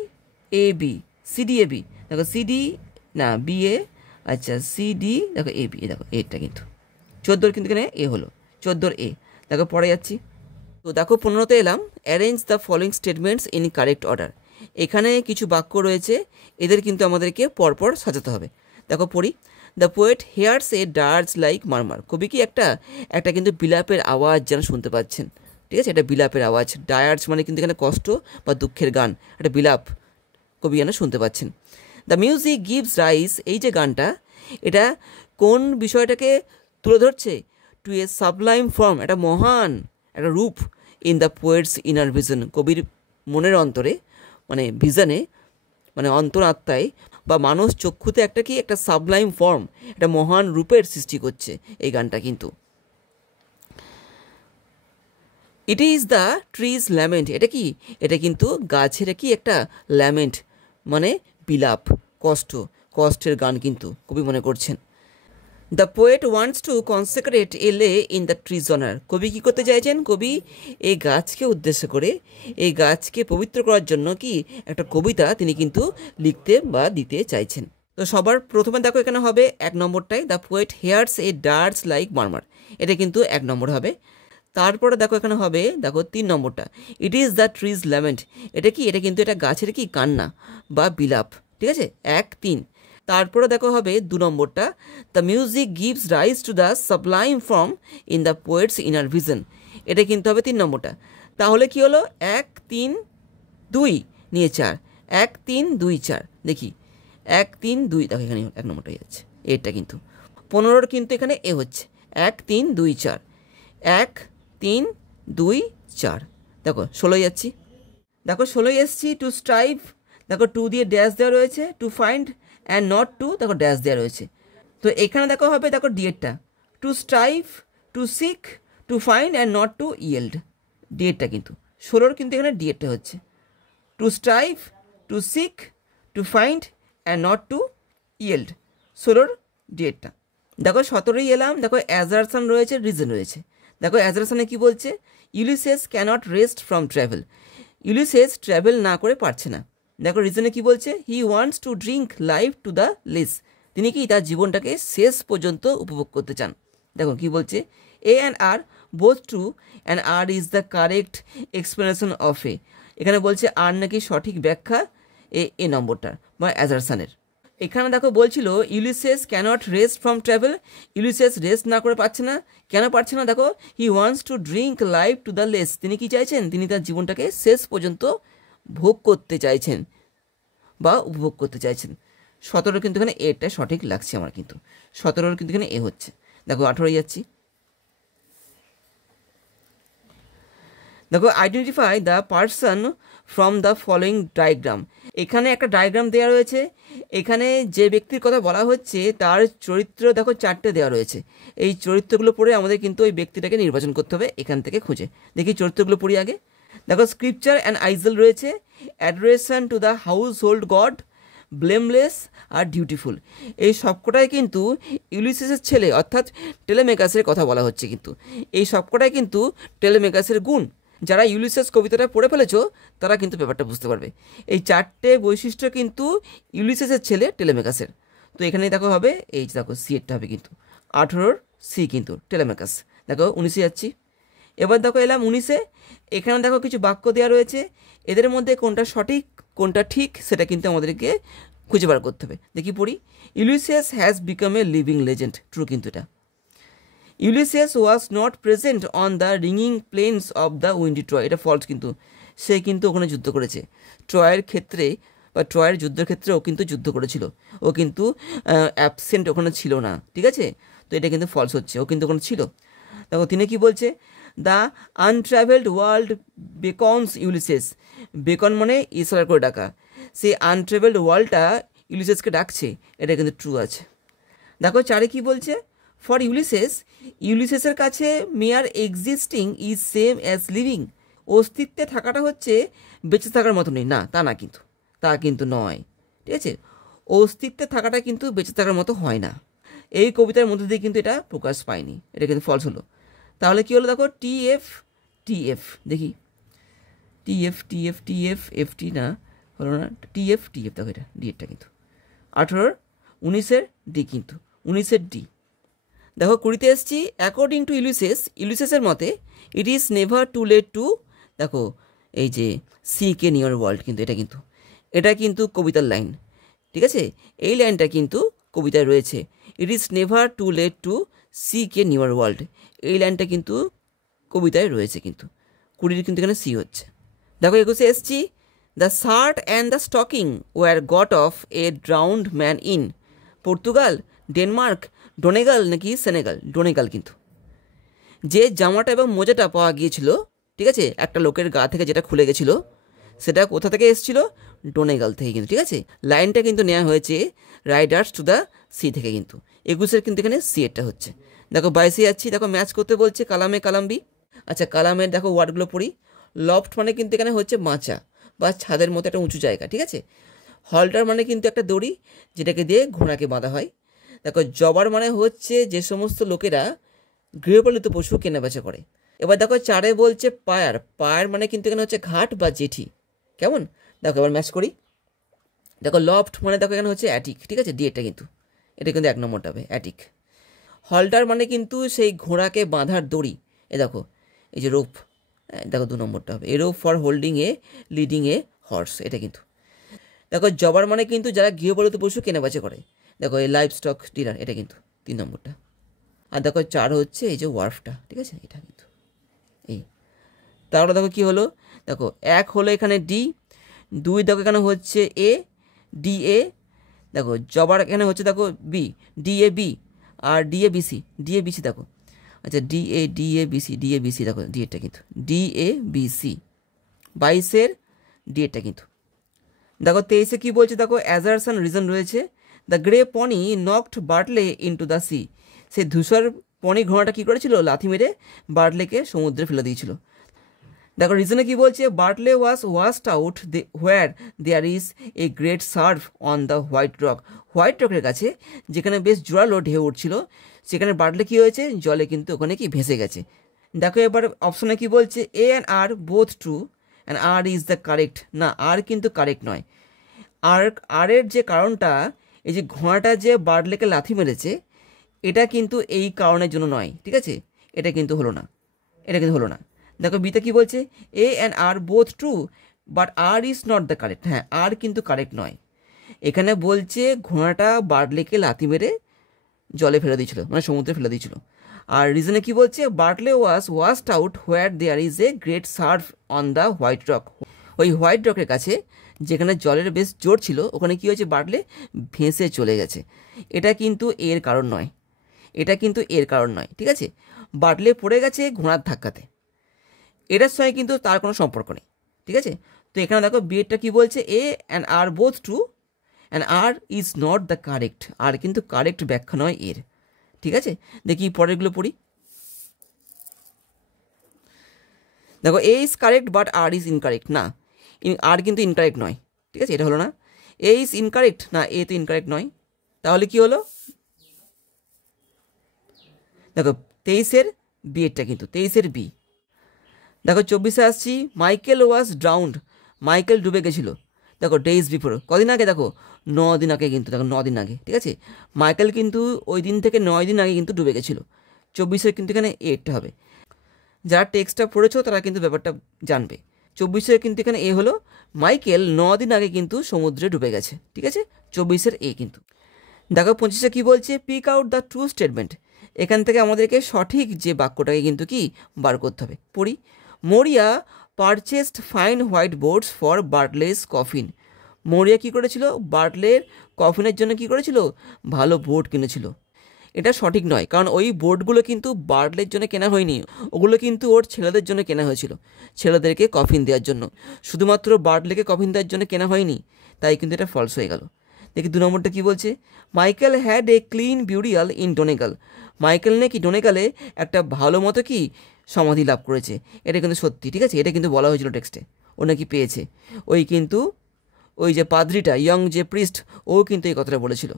A B, CD A B, দেখো সিডি না বি এ, আচ্ছা সিডি দেখো এ বি, দেখো এরটা কিন্তু 14 কিন্তু এখানে এ হলো, 14 এ। দেখো পরে যাচ্ছি, তো দেখো 15তে এলাম, arrange the following statements in correct order. এখানে কিছু বাক্য রয়েছে, এদের কিন্তু আমাদেরকে পরপর সাজাতে হবে। দেখো পড়ি, the poet hears a dirge like murmur, কবি কি একটা কিন্তু বিলাপের আওয়াজ যেন শুনতে পাচ্ছেন, ঠিক আছে, এটা বিলাপের আওয়াজ। ডায়ার্স মানে কিন্তু এখানে কষ্ট বা দুঃখের গান, একটা বিলাপ কবি যেন শুনতে পাচ্ছেন। দ্য মিউজিক গিভস রাইজ, এই যে গানটা, এটা কোন বিষয়টাকে তুলে ধরছে, টু এ সাবলাইম ফর্ম, একটা মহান একটা রূপ, in the poet's inner vision, কবির মনের অন্তরে, মানে ভিজনে, মানে অন্তরাত্মায় বা মানুষ চক্ষুতে একটা কি একটা সাবলাইম ফর্ম, একটা মহান রূপের সৃষ্টি করছে এই গানটা কিন্তু। It is the trees lament, এটা কি, এটা কিন্তু গাছের কি একটা ল্যামেন্ট, মানে বিলাপ, কষ্টের গান কিন্তু কবি মনে করছেন। দ্য পোয়েট ওয়ান্টস টু কনসেক্রেট এ লে ইন দ্য ট্রিজ অনার, কবি কী করতে চাইছেন, কবি এই গাছকে উদ্দেশ্য করে, এই গাছকে পবিত্র করার জন্য কি একটা কবিতা তিনি কিন্তু লিখতে বা দিতে চাইছেন। তো সবার প্রথমে দেখো এখানে হবে 1 নম্বরটাই, the poet hears a dirge like murmur, এটা কিন্তু 1 নম্বর হবে। তারপরে দেখো এখানে হবে, দেখো 3 নম্বরটা, it is the trees lament, এটা কি, এটা কিন্তু এটা গাছের কি কান্না বা বিলাপ, ঠিক আছে, 1, 3। তারপরে দেখো হবে 2 নম্বরটা, the music gives rise to the sublime form in the poet's inner vision, এটা কিন্তু হবে 3 নম্বরটা। তাহলে কি হলো, 1, 3, 2 নিয়ে 4, 1, 3, 2, 4, দেখি 1, 3, 2, দেখো এখানে 1 নম্বরটা হয়ে যাচ্ছে, এটা কিন্তু 15 কিন্তু এখানে এ হচ্ছে 1, 3, 2, 4, 1, 3, 2, 4, দেখো 16 যাচ্ছি, দেখো 16 এসছি, টু স্ট্রাইভ, দেখো 2 দিয়ে ড্যাশ দেওয়া রয়েছে, to find and not to, দেখো ড্যাশ দেওয়া রয়েছে। তো এখানে দেখো হবে, দেখো ডিএডটা, to strive, to seek, to find and not to yield, ডিএডটা কিন্তু 16 কিন্তু এখানে ডিএডটা হচ্ছে, to strive, to seek, to find and not to yield, 16 ডিএডটা। দেখো 17 এলাম, দেখো অ্যাজারশন রয়েছে, রিজন রয়েছে। দেখো অ্যাজারশনে কি বলছে, Ulysses cannot rest from travel, Ulysses travel না করে পারছে না। দেখো রিজনে কি বলছে, he wants to drink life to the lees, তিনি কি তার জীবনটাকে শেষ পর্যন্ত উপভোগ করতে চান। দেখো কি বলছে, A and R both true and R is the correct explanation of A, এখানে বলছে আর নাকি সঠিক ব্যাখ্যা এ নম্বরটার বা অ্যাজারশনের। এখানে দেখো বলছিল Ulysses cannot rest from travel, Ulysses rest না করে পারছে না, কেন পারছে না, দেখো he wants to drink life to the lees, তিনি কি চাইছেন, তিনি তার জীবনটাকে শেষ পর্যন্ত ভোগ করতে চাইছেন বা উপভোগ করতে চাইছেন। 17 কিন্তু এখানে এটা সঠিক লাগছে আমার কিন্তু, 17 কিন্তু এখানে এ হচ্ছে। দেখো 18 যাচ্ছি, দেখো identify the person from the following diagram, এখানে একটা ডায়াগ্রাম দেওয়া রয়েছে, এখানে যে ব্যক্তির কথা বলা হচ্ছে তার চরিত্র দেখো 4টে দেওয়া রয়েছে, এই চরিত্রগুলো পড়ে আমাদের কিন্তু ওই ব্যক্তিটাকে নির্বাচন করতে হবে এখান থেকে খুঁজে। দেখি চরিত্রগুলো পড়ি আগে, দেখো স্ক্রিপচার অ্যান্ড আইজল রয়েছে, adoration to the household god, blameless আর ডিউটিফুল। এই সবকটাই কিন্তু ইউলিসিসের ছেলে অর্থাৎ টেলেমেকাসের কথা বলা হচ্ছে। কিন্তু এই সবকটাই কিন্তু টেলেমেকাসের গুণ। যারা ইউলিসিস কবিতাটা পড়ে ফেলেছো তারা কিন্তু ব্যাপারটা বুঝতে পারবে। এই 4টে বৈশিষ্ট্য কিন্তু ইউলিসিসের ছেলে টেলেমেকাসের। তো এখানে দেখো হবে এই যে দেখো সি এরটা হবে কিন্তু 18 সি কিন্তু টেলেমেকাস। দেখো 19 যাচ্ছি। এবার দেখো এলাম 19-এ। এখানে দেখো কিছু বাক্য দেওয়া রয়েছে, এদের মধ্যে কোনটা সঠিক কোনটা ঠিক সেটা কিন্তু আমাদেরকে খুঁজে বার করতে হবে। দেখি পড়ি। Ulysses has become a living legend. True কিন্তু এটা। Ulysses was not present on the রিঙিং plains of the windy Troy. এটা ফলস কিন্তু। সে কিন্তু ওখানে যুদ্ধ করেছে ট্রয়ের ক্ষেত্রে, বা ট্রয়ের যুদ্ধের ক্ষেত্রে ও কিন্তু যুদ্ধ করেছিল। ও কিন্তু অ্যাবসেন্ট ওখানে ছিল না, ঠিক আছে। তো এটা কিন্তু ফলস হচ্ছে, ও কিন্তু ওখানে ছিল। দেখো তিনি কি বলছে, দ্য আনট্রাভেলড ওয়ার্ল্ড বেকনস ইউলিসিস। বেকন মানে ইসরার করে ডাকা, সেই আনট্রাভেলড ওয়ার্ল্ডটা ইউলিসিসকে ডাকছে। এটা কিন্তু ট্রু আছে। দেখো 4-এ কি বলছে, ফর ইউলিসিস, ইউলিসিসের কাছে mere existing is same as living. অস্তিত্বে থাকাটা হচ্ছে বেঁচে থাকার মতো নেই, না তা না কিন্তু, তা কিন্তু নয়, ঠিক আছে। অস্তিত্বে থাকাটা কিন্তু বেঁচে থাকার মতো হয় না। এই কবিতার মধ্যে দিয়ে কিন্তু এটা প্রকাশ পায়নি, এটা কিন্তু ফলস হলো। তাহলে কি হলো দেখো, টিএফ টিএফ, দেখি টিএফ টিএফ টিএফ এফটি না হলো না, টিএফ টিএফ। দেখো এটা ডি এরটা কিন্তু 18-র 19-এর ডি কিন্তু 19-এর ডি। দেখো 20-তে এসছি। অ্যাকর্ডিং টু ইউলিসিস, ইউলিসিসের মতে it is never too late to, দেখো এই যে সি কে নিয়ার ওয়ার্ল্ড কিন্তু এটা কিন্তু কবিতার লাইন, ঠিক আছে। এই লাইনটা কিন্তু কবিতায় রয়েছে, it is never too late to seek a newer world. এই লাইনটা কিন্তু কবিতায় রয়েছে কিন্তু 20-র কিন্তু এখানে সি হচ্ছে। দেখো 21-এ এসছি। The shirt and the stocking were got off a drowned man in Portugal, Denmark, Donegal নাকি সেনেগাল। ডোনেগাল কিন্তু। যে জামাটা এবং মোজাটা পাওয়া গিয়েছিল, ঠিক আছে, একটা লোকের গা থেকে যেটা খুলে গেছিলো, সেটা কোথা থেকে এসেছিল, ডোনেগাল থেকে কিন্তু, ঠিক আছে। লাইনটা কিন্তু নেওয়া হয়েছে রাইডার্স টু দ্য সি থেকে কিন্তু। 21-এর কিন্তু এখানে সি এরটা হচ্ছে। দেখো 22-এ যাচ্ছি। দেখো ম্যাচ করতে বলছে কালামে কালাম্বি। আচ্ছা কালামের দেখো ওয়ার্ডগুলো পড়ি। লফট মানে কিন্তু এখানে হচ্ছে মাচা বা ছাদের মতো একটা উঁচু জায়গা, ঠিক আছে। হল্টার মানে কিন্তু একটা দড়ি যেটাকে দিয়ে ঘোড়াকে বাঁধা হয়। দেখো জবার মানে হচ্ছে যে সমস্ত লোকেরা গৃহপালিত পশু কেনাবেচা করে। এবার দেখো 4-এ বলছে পায়ার। পায়ার মানে কিন্তু এখানে হচ্ছে ঘাট বা জেঠি, কেমন। দেখো এবার ম্যাচ করি। দেখো লফট মানে দেখো এখানে হচ্ছে অ্যাটিক, ঠিক আছে, ডি এটা কিন্তু, এটা কিন্তু 1 নম্বরটা হবে অ্যাটিক। হল্টার মানে কিন্তু সেই ঘোড়াকে বাঁধার দড়ি, এ দেখো এই যে রোপ, দেখো 2 নম্বরটা হবে, এ rope for holding a leading A horse, এটা কিন্তু। দেখো জবার মানে কিন্তু যারা গৃহপালিত পশু কেনাবেচা করে, দেখো এই লাইভ স্টক ডিলার, এটা কিন্তু 3 নম্বরটা। আর দেখো 4 হচ্ছে এই যে ওয়ার্ফটা, ঠিক আছে, এটা কিন্তু এই। তাহলে দেখো কি হলো, দেখো 1 হলো এখানে ডি, 2 দেখো এখানে হচ্ছে এ, ডি এ। দেখো জবার এখানে হচ্ছে দেখো বি, ডি এ বি, আর D A B C, D A B C দেখো। আচ্ছা D A B C, D A B C দেখো ডি এরটা কিন্তু ডি এ বিসি। 22-এর ডি এরটা কিন্তু। দেখো 23-এ কী বলছে, দেখো অ্যাজারসান রিজন রয়েছে। The grey pony knocked Bartley into the sea. সেই ধূসর পনি ঘোড়াটা কী করেছিল, লাথি মেরে বার্টলেকে সমুদ্রে ফেলে দিয়েছিল। দেখো রিজনে কি বলছে, Bartley was washed out where there is a great surf on the White Rock. White রকের কাছে যেখানে বেশ জোরালো ঢেউ উঠছিল, সেখানে বার্টলে কী হয়েছে, জলে কিন্তু ওখানে কি ভেসে গেছে। দেখো এবার অপশনে কি বলছে, A and R both true and R is the correct. না, আর কিন্তু কারেক্ট নয়। আরের যে কারণটা, এই যে ঘোড়াটা যে বার্টলেকে লাথি মেরেছে, এটা কিন্তু এই কারণের জন্য নয়, ঠিক আছে, এটা কিন্তু হলো না, এটা কিন্তু হলো না। দেখো বিতে কি বলছে, A and R both true but R is not the correct. হ্যাঁ, আর কিন্তু কারেক্ট নয়। এখানে বলছে ঘোড়াটা বার্টলেকে লাথি মেরে জলে ফেলে দিয়েছিল, মানে সমুদ্রে ফেলে দিয়েছিল। আর রিজনে কি বলছে, Bartley was washed out where there is a great surf on the White Rock. ওই হোয়াইট রকের কাছে যেখানে জলের বেশ জোর ছিল, ওখানে কি হয়েছে, বার্টলে ভেসে চলে গেছে। এটা কিন্তু এর কারণ নয়, এটা কিন্তু এর কারণ নয়, ঠিক আছে। বার্টলে পড়ে গেছে ঘোড়ার ধাক্কাতে, এটার সঙ্গে কিন্তু তার কোনো সম্পর্ক নেই, ঠিক আছে। তো এখানে দেখো বিএডটা কি বলছে, A and R both true and R is not the correct. R কিন্তু কারেক্ট ব্যাখ্যা নয় এর, ঠিক আছে। দেখি পরেরগুলো পড়ি। দেখো A is correct but R is incorrect. না, আর কিন্তু ইনকারেক্ট নয়, ঠিক আছে, এটা হলো না। এ ইজ ইনকারেক্ট, না এ তো ইনকারেক্ট নয়, তাহলে কি হলো দেখো 23-এর বি এরটা কিন্তু 23-এর বি। দেখো 24-এ আসছি, মাইকেল ওয়াজ ড্রাউন্ড, মাইকেল ডুবে গেছিলো, দেখো ডেইজ বিফোর, কদিন আগে, দেখো 9 দিন আগে কিন্তু, দেখো 9 দিন আগে, ঠিক আছে, মাইকেল কিন্তু ওই দিন থেকে 9 দিন আগে কিন্তু ডুবে গেছিলো। 24-এর কিন্তু এখানে এরটা হবে, যারা টেক্সটটা পড়েছো তারা কিন্তু ব্যাপারটা জানবে। 24-এর কিন্তু এখানে এ হলো, মাইকেল 9 দিন আগে কিন্তু সমুদ্রে ডুবে গেছে, ঠিক আছে, 24-এর এ কিন্তু। দেখো 25-এ কী বলছে, pick out the true statement, এখান থেকে আমাদেরকে সঠিক যে বাক্যটাকে কিন্তু কি বার করতে হবে। পড়ি, Maurya purchased fine white boards for Bartley's coffin, Maurya কী করেছিল, বার্টলের কফিনের জন্য কি করেছিল, ভালো বোর্ড কিনেছিল। এটা সঠিক নয়, কারণ ওই বোর্ডগুলো কিন্তু বার্টলের জন্য কেনা হয়নি, ওগুলো কিন্তু ওর ছেলেদের জন্য কেনা হয়েছিল, ছেলেদেরকে কফিন দেওয়ার জন্য, শুধুমাত্র বার্টলেকে কফিন দেওয়ার জন্য কেনা হয়নি, তাই কিন্তু এটা ফলস হয়ে গেল। দেখি 2 নম্বরটা কী বলছে, Michael had a clean burial in Donegal, Michael নাকি ডোনেগালে একটা ভালো মতো কি সমাধি লাভ করেছে, এটা কিন্তু সত্যি, ঠিক আছে, এটা কিন্তু বলা হয়েছিল টেক্সটে, ও নাকি পেয়েছে, ওই কিন্তু ওই যে পাদ্রিটা ইয়ং যে প্রিস্ট, ও কিন্তু এই কথাটা বলেছিল।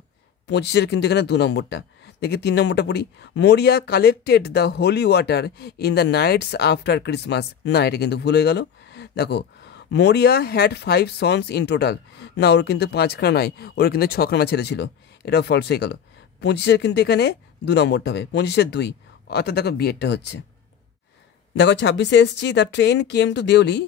25-এর কিন্তু এখানে 2 নম্বরটা। দেখি 3 নম্বরটা পড়ি, Maria collected the holy water in the nights after Christmas, না এটা কিন্তু ভুল হয়ে গেল। দেখো মরিয়া হ্যাড 5 সন্স ইন টোটাল, না ওর কিন্তু 5খানা নয়, ওর কিন্তু 6খানা ছেলে ছিল, এটা ফলস হয়ে গেল। 25-এর কিন্তু এখানে 2 নম্বরটা হবে, 25-এর 2, অর্থাৎ দেখো বিয়েরটা হচ্ছে। দেখো 26-এ এসছি, the train came to Deoli,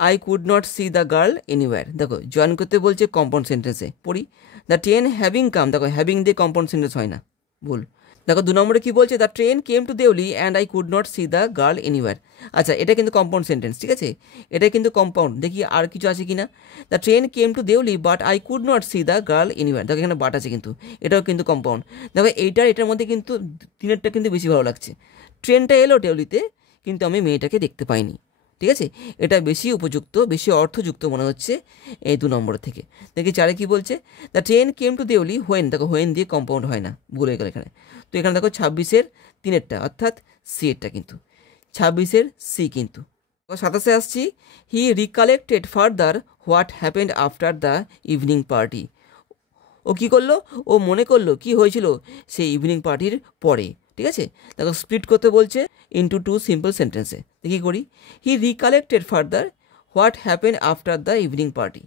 I could not see the girl anywhere, দেখো জয়েন করতে বলছে কম্পাউন্ড সেন্টেন্সে। পড়ি, দ্য ট্রেন হ্যাভিং কাম, দেখো হ্যাভিং দিয়ে কম্পাউন্ড সেন্টেন্স হয় না, ভুল। দেখো 2 নম্বরে কী বলছে, the train came to Deoli and I could not see the girl anywhere, আচ্ছা এটা কিন্তু কম্পাউন্ড সেন্টেন্স, ঠিক আছে, এটা কিন্তু কম্পাউন্ড। দেখি আর কিছু আছে কি না, the train came to Deoli but I could not see the girl anywhere, দেখো এখানে বাট আছে কিন্তু, এটাও কিন্তু কম্পাউন্ড। দেখো এটার মধ্যে কিন্তু 3-এরটা কিন্তু বেশি ভালো লাগছে, ট্রেনটা এলো দেউলিতে কিন্তু আমি মেয়েটাকে দেখতে পাইনি, ঠিক আছে, এটা বেশি উপযুক্ত, বেশি অর্থযুক্ত মনে হচ্ছে এই 2 নম্বর থেকে। দেখি 4-এ কী বলছে, the train came to Deoli when, দেখো হোয়েন দিয়ে কম্পাউন্ড হয় না, ভুল হয়ে গেল এখানে। তো এখানে দেখো 26-এর 3-এরটা, অর্থাৎ সি এরটা কিন্তু, 26-এর সি কিন্তু। 27-এ আসছি, he recollected further what happened after the evening party, ও কী করলো, ও মনে করলো কি হয়েছিল সেই ইভিনিং পার্টির পরে, ঠিক আছে। দেখো স্প্লিট করতে বলছে ইন্টু 2 সিম্পল সেন্টেন্সে, দেখি করি, he recollected further what happen after the evening party,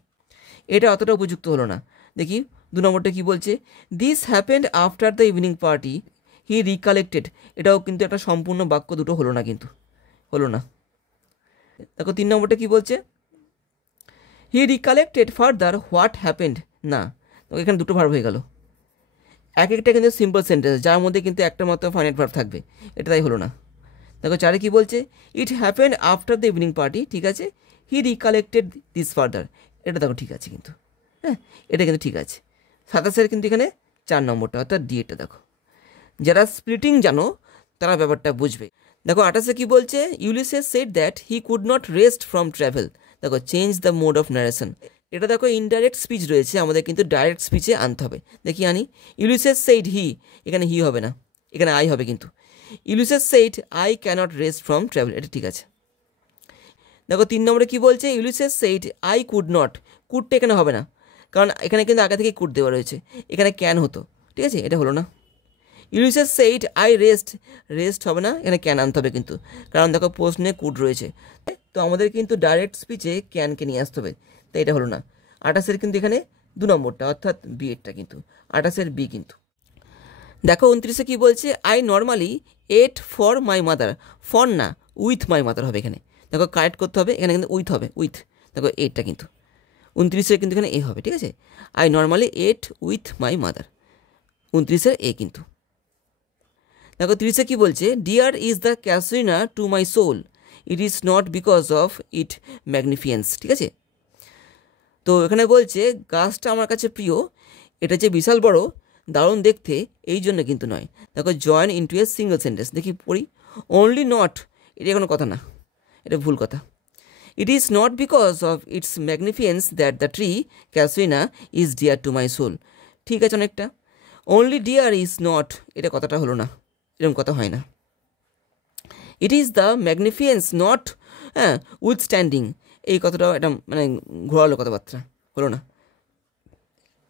এটা অতটা উপযুক্ত হলো না। দেখি 2 নম্বরটা কী বলছে, this happened after the evening party he recollected, এটাও কিন্তু একটা সম্পূর্ণ বাক্য, দুটো হলো না কিন্তু, হলো না। দেখো 3 নম্বরটা কী বলছে, হি রিকালেক্টেড ফার্দার হোয়াট হ্যাপেন্ড, না এখানে দুটো ভার্ব হয়ে গেল, এক একটা কিন্তু সিম্পল সেন্টেন্স যার মধ্যে কিন্তু একটা মাত্র ফাইনাইট ভার্ব থাকবে, এটা তাই হলো না। দেখো 4-এ কী বলছে, it happened after the evening party, ঠিক আছে, হি রিকালেক্টেড দিস ফার্দার, এটা দেখো ঠিক আছে কিন্তু, হ্যাঁ এটা কিন্তু ঠিক আছে। 27-এর কিন্তু এখানে 4 নম্বরটা, অর্থাৎ ডি এটা দেখো, যারা স্প্লিটিং জানো তারা ব্যাপারটা বুঝবে। দেখো 28-এ কী বলছে, Ulysses said that he could not rest from travel, দেখো change the mode of narration, এটা দেখো ইনডাইরেক্ট স্পিচ রয়েছে, আমাদের কিন্তু ডাইরেক্ট স্পিচে আনতে হবে। দেখি আনি, ইউলিসেস সেইড হি, এখানে হি হবে না, এখানে আই হবে কিন্তু, Ulysses said I can't rest from travel, এটা ঠিক আছে। দেখো 3 নম্বরে কী বলছে, Ulysses said I could not, কুডটা এখানে হবে না, কারণ এখানে কিন্তু আগে থেকে কুড দেওয়া রয়েছে, এখানে ক্যান হতো, ঠিক আছে, এটা হলো না। Ulysses said I rest, rest হবে না, এখানে ক্যান আনতে হবে কিন্তু, কারণ দেখো প্রশ্নে কুড রয়েছে, তো আমাদের কিন্তু ডাইরেক্ট স্পিচে ক্যানকে নিয়ে আসতে হবে, তাই এটা হলো না। 28-এর কিন্তু এখানে 2 নম্বরটা, অর্থাৎ বি এরটা কিন্তু, 28-এর বি কিন্তু। দেখো 29-এ কী বলছে, I normally at for my mother, for না উইথ মাই মাদার হবে এখানে, দেখো কারেক্ট করতে হবে, এখানে কিন্তু উইথ হবে, উইথ, দেখো এটটা কিন্তু 29-এর কিন্তু এখানে এ হবে, ঠিক আছে, I normally ate with my mother, 29-এর এ কিন্তু। দেখো 30-এ কী বলছে, dear is the casuarina to my soul, it is not because of it magnificence, ঠিক আছে, তো এখানে বলছে গাছটা আমার কাছে প্রিয়, এটা যে বিশাল বড় দারুণ দেখতে এই জন্য কিন্তু নয়। দেখো join into a single sentence, দেখি পড়ি, অনলি নট, এটা কোনো কথা না, এটা ভুল কথা, it is not because of its magnificence that the tree casuarina is dear to my soul, ঠিক আছে অনেকটা, অনলি ডিয়ার ইজ নট, এটা কথাটা হলো না, এরকম কথা হয় না, it is the ম্যাগনিফিয়েন্স not, withstanding, এই কথাটাও এটা মানে ঘোরালো কথাবার্তা, হলো না।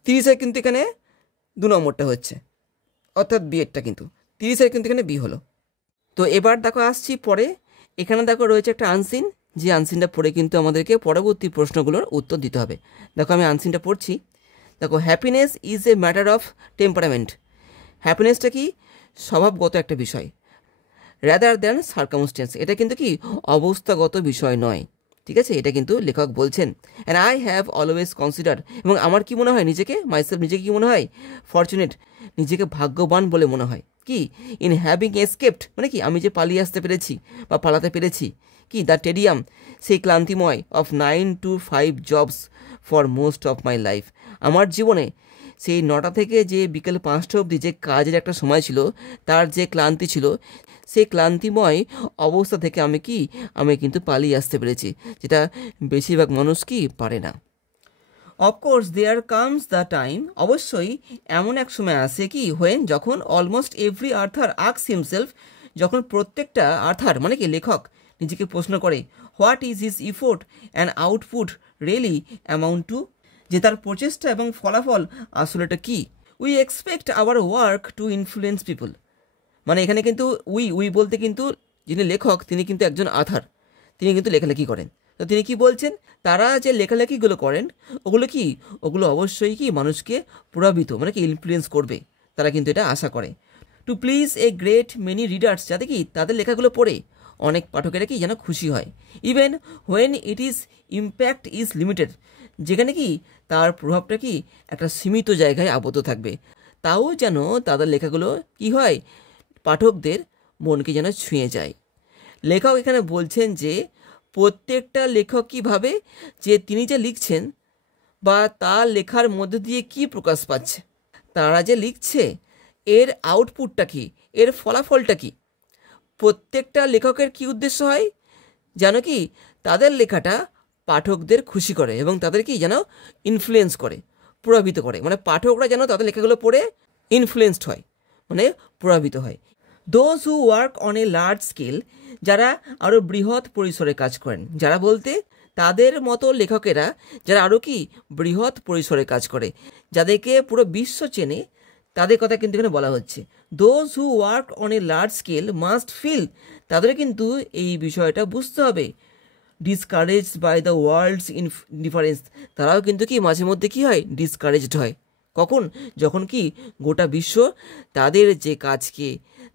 30-এর কিন্তু এখানে 2 নম্বরটা হচ্ছে, অর্থাৎ বিয়েরটা কিন্তু 30-এর কিন্তু এখানে বি হলো। তো এবার দেখো আসছি পরে, এখানে দেখো রয়েছে একটা আনসিন, যে আনসিনটা পড়ে কিন্তু আমাদেরকে পরবর্তী প্রশ্নগুলোর উত্তর দিতে হবে। দেখো আমি আনসিনটা পড়ছি। দেখো happiness is a matter of temperament. হ্যাপিনেসটা কি স্বভাবগত একটা বিষয়, রাদার দ্যান সার্কামস্টেন্স, এটা কিন্তু কি অবস্থাগত বিষয় নয়, ঠিক আছে, এটা কিন্তু লেখক বলছেন। And I have always consider, এবং আমার কি মনে হয় নিজেকে, মাইসেলফ নিজেকে কি মনে হয়, ফরচুনেট, নিজেকে ভাগ্যবান বলে মনে হয়, কি ইন হ্যাভিং এসকেপড, মানে কি আমি যে পালিয়ে আসতে পেরেছি বা পালাতে পেরেছি, কি দ্য টেডিয়াম, সেই ক্লান্তিময় of 9 to 5 jobs for most of my life, আমার জীবনে সেই 9টা থেকে যে বিকেল 5টা অবধি যে কাজের একটা সময় ছিল, তার যে ক্লান্তি ছিল, সেই ক্লান্তিময় অবস্থা থেকে আমি কিন্তু পালিয়ে আসতে পেরেছি, যেটা বেশিরভাগ মানুষ কি পারে না। Of course there comes the time, অবশ্যই এমন এক সময় আসে কি হোয়েন, যখন almost every author asks himself, যখন প্রত্যেকটা আর্থার মানে কি লেখক নিজেকে প্রশ্ন করে, what is his effort and output really amount to, যে তার প্রচেষ্টা এবং ফলাফল আসলে এটা কী। We expect our work to influence people, মানে এখানে কিন্তু উই বলতে কিন্তু যিনি লেখক তিনি কিন্তু একজন আথার, তিনি কিন্তু লেখালেখি করেন। তো তিনি কি বলছেন, তারা যে লেখালেখিগুলো করেন ওগুলো অবশ্যই কি মানুষকে প্রভাবিত মানে কি ইনফ্লুয়েন্স করবে, তারা কিন্তু এটা আশা করে। To please a great many readers, যাতে কি তাদের লেখাগুলো পড়ে অনেক পাঠকেরা কি যেন খুশি হয়। Even when it is impact is limited, যেখানে কি তার প্রভাবটা কি একটা সীমিত জায়গায় আবদ্ধ থাকবে, তাও যেন তাদের লেখাগুলো কি হয়, পাঠকদের মনকে যেন ছুঁয়ে যায়। লেখক এখানে বলছেন যে প্রত্যেকটা লেখক কী ভাবে, যে তিনি যে লিখছেন বা তার লেখার মধ্যে দিয়ে কি প্রকাশ পাচ্ছে, তারা যে লিখছে এর আউটপুটটা কি, এর ফলাফলটা কি। প্রত্যেকটা লেখকের কি উদ্দেশ্য হয়, যেন কি তাদের লেখাটা পাঠকদের খুশি করে এবং তাদের কি যেন ইনফ্লুয়েন্স করে, প্রভাবিত করে, মানে পাঠকরা যেন তাদের লেখাগুলো পড়ে ইনফ্লুয়েন্সড হয়, মানে প্রভাবিত হয়। Those who work on a large scale, যারা আরও বৃহৎ পরিসরে কাজ করেন, যারা বলতে তাদের মতো লেখকেরা যারা আরও কি বৃহৎ পরিসরে কাজ করে, যাদেরকে পুরো বিশ্ব চেনে, তাদের কথা কিন্তু এখানে বলা হচ্ছে। Those who work on a large scale must feel, তাদের কিন্তু এই বিষয়টা বুঝতে হবে, discouraged by the world's indifference, তারাও কিন্তু কি মাঝে মধ্যে কি হয়, ডিসকারেজড হয়। কখন, যখন কি গোটা বিশ্ব তাদের যে কাজকে,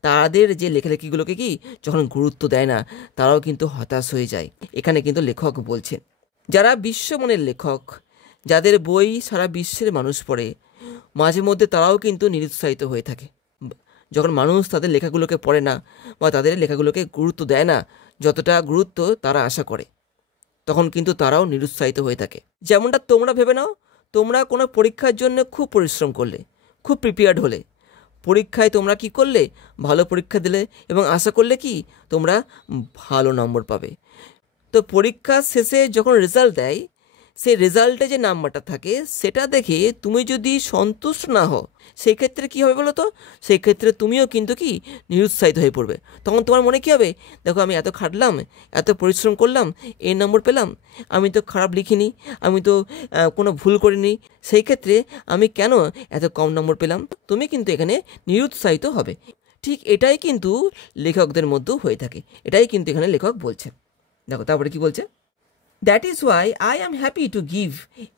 তাদের যে লেখালেখিগুলোকে কি যখন গুরুত্ব দেয় না, তারাও কিন্তু হতাশ হয়ে যায়। এখানে কিন্তু লেখক বলছেন, যারা বিশ্বমানের লেখক, যাদের বই সারা বিশ্বের মানুষ পড়ে, মাঝে মধ্যে তারাও কিন্তু নিরুৎসাহিত হয়ে থাকে, যখন মানুষ তাদের লেখাগুলোকে পড়ে না বা তাদের লেখাগুলোকে গুরুত্ব দেয় না যতটা গুরুত্ব তারা আশা করে, তখন কিন্তু তারাও নিরুৎসাহিত হয়ে থাকে। যেমনটা তোমরা ভেবে নাও, তোমরা কোনো পরীক্ষার জন্য খুব পরিশ্রম করলে, খুব প্রিপেয়ার্ড হলে, পরীক্ষায় তোমরা কি করলে, ভালো পরীক্ষা দিলে এবং আশা করলে কি তোমরা ভালো নম্বর পাবে। তো পরীক্ষা শেষে যখন রেজাল্ট দেয়, সেই রেজাল্টে যে নাম্বারটা থাকে সেটা দেখে তুমি যদি সন্তুষ্ট না হও, সেই ক্ষেত্রে কী হবে বলো তো, সেই ক্ষেত্রে তুমিও কিন্তু কি নিরুৎসাহিত হয়ে পড়বে। তখন তোমার মনে কী হবে, দেখো আমি এত খাটলাম, এত পরিশ্রম করলাম, এই নম্বর পেলাম, আমি তো খারাপ লিখিনি, আমি তো কোনো ভুল করিনি, সেই ক্ষেত্রে আমি কেন এত কম নম্বর পেলাম, তুমি কিন্তু এখানে নিরুৎসাহিত হবে। ঠিক এটাই কিন্তু লেখকদের মধ্যেও হয়ে থাকে, এটাই কিন্তু এখানে লেখক বলছেন। দেখো তারপরে কি বলছে, that is Y I am happy to give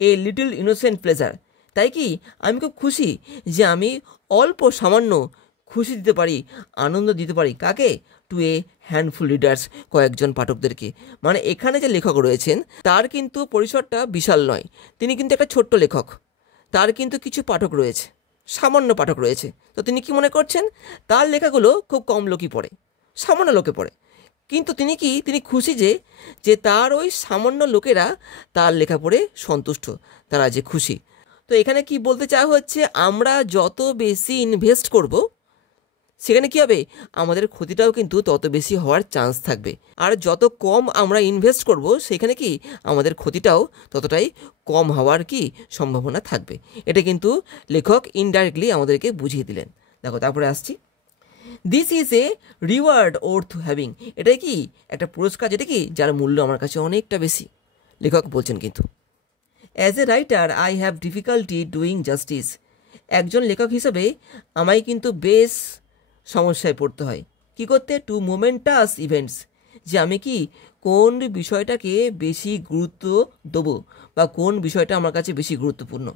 a little innocent pleasure, তাই কি আমি খুব খুশি যে আমি অল্প সামান্য খুশি দিতে পারি, আনন্দ দিতে পারি, কাকে, টু এ হ্যান্ডফুল রিডার্স, কয়েকজন পাঠকদেরকে। মানে এখানে যে লেখক রয়েছেন তার কিন্তু পরিসরটা বিশাল নয়, তিনি কিন্তু একটা ছোট্ট লেখক, তার কিন্তু কিছু পাঠক রয়েছে, সামান্য পাঠক রয়েছে। তো তিনি কি মনে করছেন, তার লেখাগুলো খুব কম লোকই পড়ে, সামান্য লোকে পড়ে, কিন্তু তিনি খুশি যে তার ওই সামান্য লোকেরা তার লেখা পড়ে সন্তুষ্ট, তারা যে খুশি। তো এখানে কি বলতে চাওয়া হচ্ছে, আমরা যত বেশি ইনভেস্ট করব সেখানে কি হবে, আমাদের ক্ষতিটাও কিন্তু তত বেশি হওয়ার চান্স থাকবে, আর যত কম আমরা ইনভেস্ট করব সেখানে কি আমাদের ক্ষতিটাও ততটাই কম হওয়ার কি সম্ভাবনা থাকবে। এটা কিন্তু লেখক ইনডাইরেক্টলি আমাদেরকে বুঝিয়ে দিলেন। দেখো তারপরে আসছি, this is a reward worth having, এটাই কি একটা পুরস্কার, যেটা কি যার মূল্য আমার কাছে অনেকটা বেশি, লেখক বলছেন কিন্তু। As a writer I have difficulty doing justice. একজন লেখক হিসেবে আমায় কিন্তু বেশ সমস্যায় পড়তে হয় কী করতে, টু মোমেন্টাস ইভেন্টস, যে আমি কি কোন বিষয়টাকে বেশি গুরুত্ব দেবো বা কোন বিষয়টা আমার কাছে বেশি গুরুত্বপূর্ণ।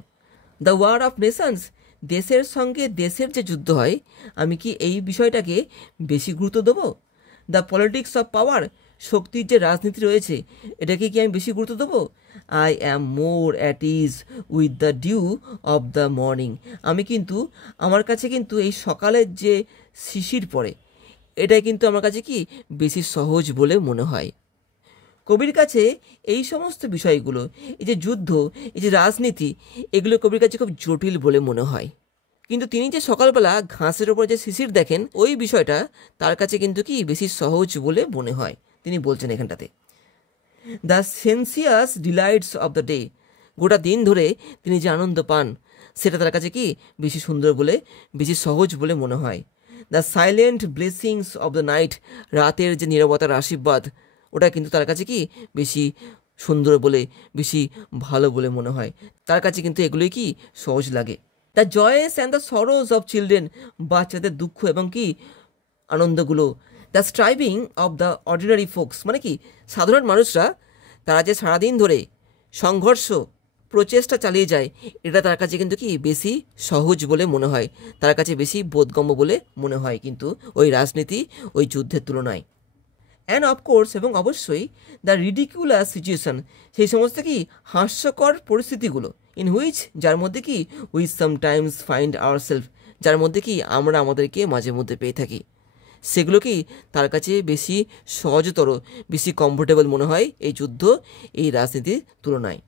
দ্য ওয়ার অফ নেশনস, দেশের সঙ্গে দেশের যে যুদ্ধ হয়, আমি কি এই বিষয়টাকে বেশি গুরুত্ব দেবো। দ্য পলিটিক্স অফ পাওয়ার, শক্তির যে রাজনীতি রয়েছে এটাকে কি আমি বেশি গুরুত্ব দেবো। I am more at ease with the dew of the morning, আমি কিন্তু আমার কাছে কিন্তু এই সকালের যে শিশির পড়ে এটাই কিন্তু আমার কাছে কি বেশি সহজ বলে মনে হয়। কবির কাছে এই সমস্ত বিষয়গুলো, এই যে যুদ্ধ, এই যে রাজনীতি, এগুলো কবির কাছে খুব জটিল বলে মনে হয়। কিন্তু তিনি যে সকালবেলা ঘাসের ওপর যে শিশির দেখেন ওই বিষয়টা তার কাছে কিন্তু কি বেশি সহজ বলে মনে হয়। তিনি বলছেন এখানটাতে the sensuous delights of the day, গোটা দিন ধরে তিনি যে আনন্দ পান সেটা তার কাছে কি বেশি সুন্দর বলে, বেশি সহজ বলে মনে হয়। The silent blessings of the night, রাতের যে নীরবতার আশীর্বাদ ওটা কিন্তু তার কাছে কি বেশি সুন্দর বলে, বেশি ভালো বলে মনে হয়। তার কাছে কিন্তু এগুলোই কি সহজ লাগে। The joys and the sorrows of children, বাচ্চাদের দুঃখ এবং কি আনন্দগুলো। The striving of the ordinary folks, মানে কি সাধারণ মানুষরা তারা যে সারাদিন ধরে সংঘর্ষ প্রচেষ্টা চালিয়ে যায় এটা তার কাছে কিন্তু কি বেশি সহজ বলে মনে হয়, তার কাছে বেশি বোধগম্য বলে মনে হয় কিন্তু ওই রাজনীতি, ওই যুদ্ধের তুলনায়। অ্যান্ড অফকোর্স, এবং অবশ্যই দ্য রিডিকুলাস সিচুয়েশন, সেই সমস্ত কি হাস্যকর পরিস্থিতিগুলো, ইন হুইচ, যার মধ্যে কি উই সামটাইমস ফাইন্ড আওয়ারসেলফ, যার মধ্যে কি আমরা আমাদেরকে মাঝে মধ্যে পেয়ে থাকি, সেগুলো কি তার কাছে বেশি সহজতর, বেশি কমফোর্টেবল মনে হয় এই যুদ্ধ, এই রাজনীতির তুলনায়।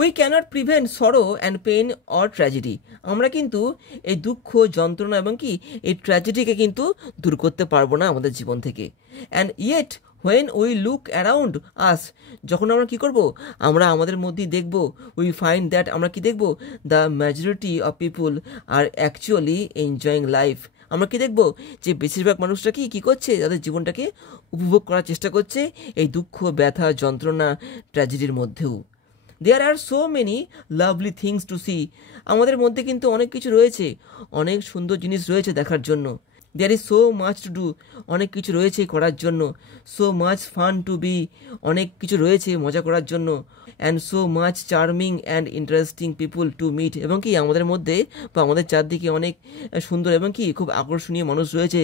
We cannot prevent sorrow and pain or tragedy, আমরা কিন্তু এই দুঃখ, যন্ত্রণা এবং কি এই ট্র্যাজেডিকে কিন্তু দূর করতে পারবো না আমাদের জীবন থেকে। And yet when we look around us, যখন আমরা কি করব, আমরা আমাদের মধ্যেই দেখব, উই ফাইন্ড দ্যাট, আমরা কি দেখব, the majority of people are actually enjoying life, আমরা কি দেখব যে বেশিরভাগ মানুষরা কি করছে, তাদের জীবনটাকে উপভোগ করার চেষ্টা করছে এই দুঃখ, ব্যথা, যন্ত্রণা, ট্র্যাজেডির মধ্যেও। There are so many lovely things to see, আমাদের মধ্যে কিন্তু অনেক কিছু রয়েছে, অনেক সুন্দর জিনিস রয়েছে দেখার জন্য। There is so much to do, অনেক কিছু রয়েছে করার জন্য। So much fun to be, অনেক কিছু রয়েছে মজা করার জন্য। And so much charming and interesting people to meet, এবং কি আমাদের মধ্যে বা আমাদের চারদিকে অনেক সুন্দর এবং কি খুব আকর্ষণীয় মানুষ রয়েছে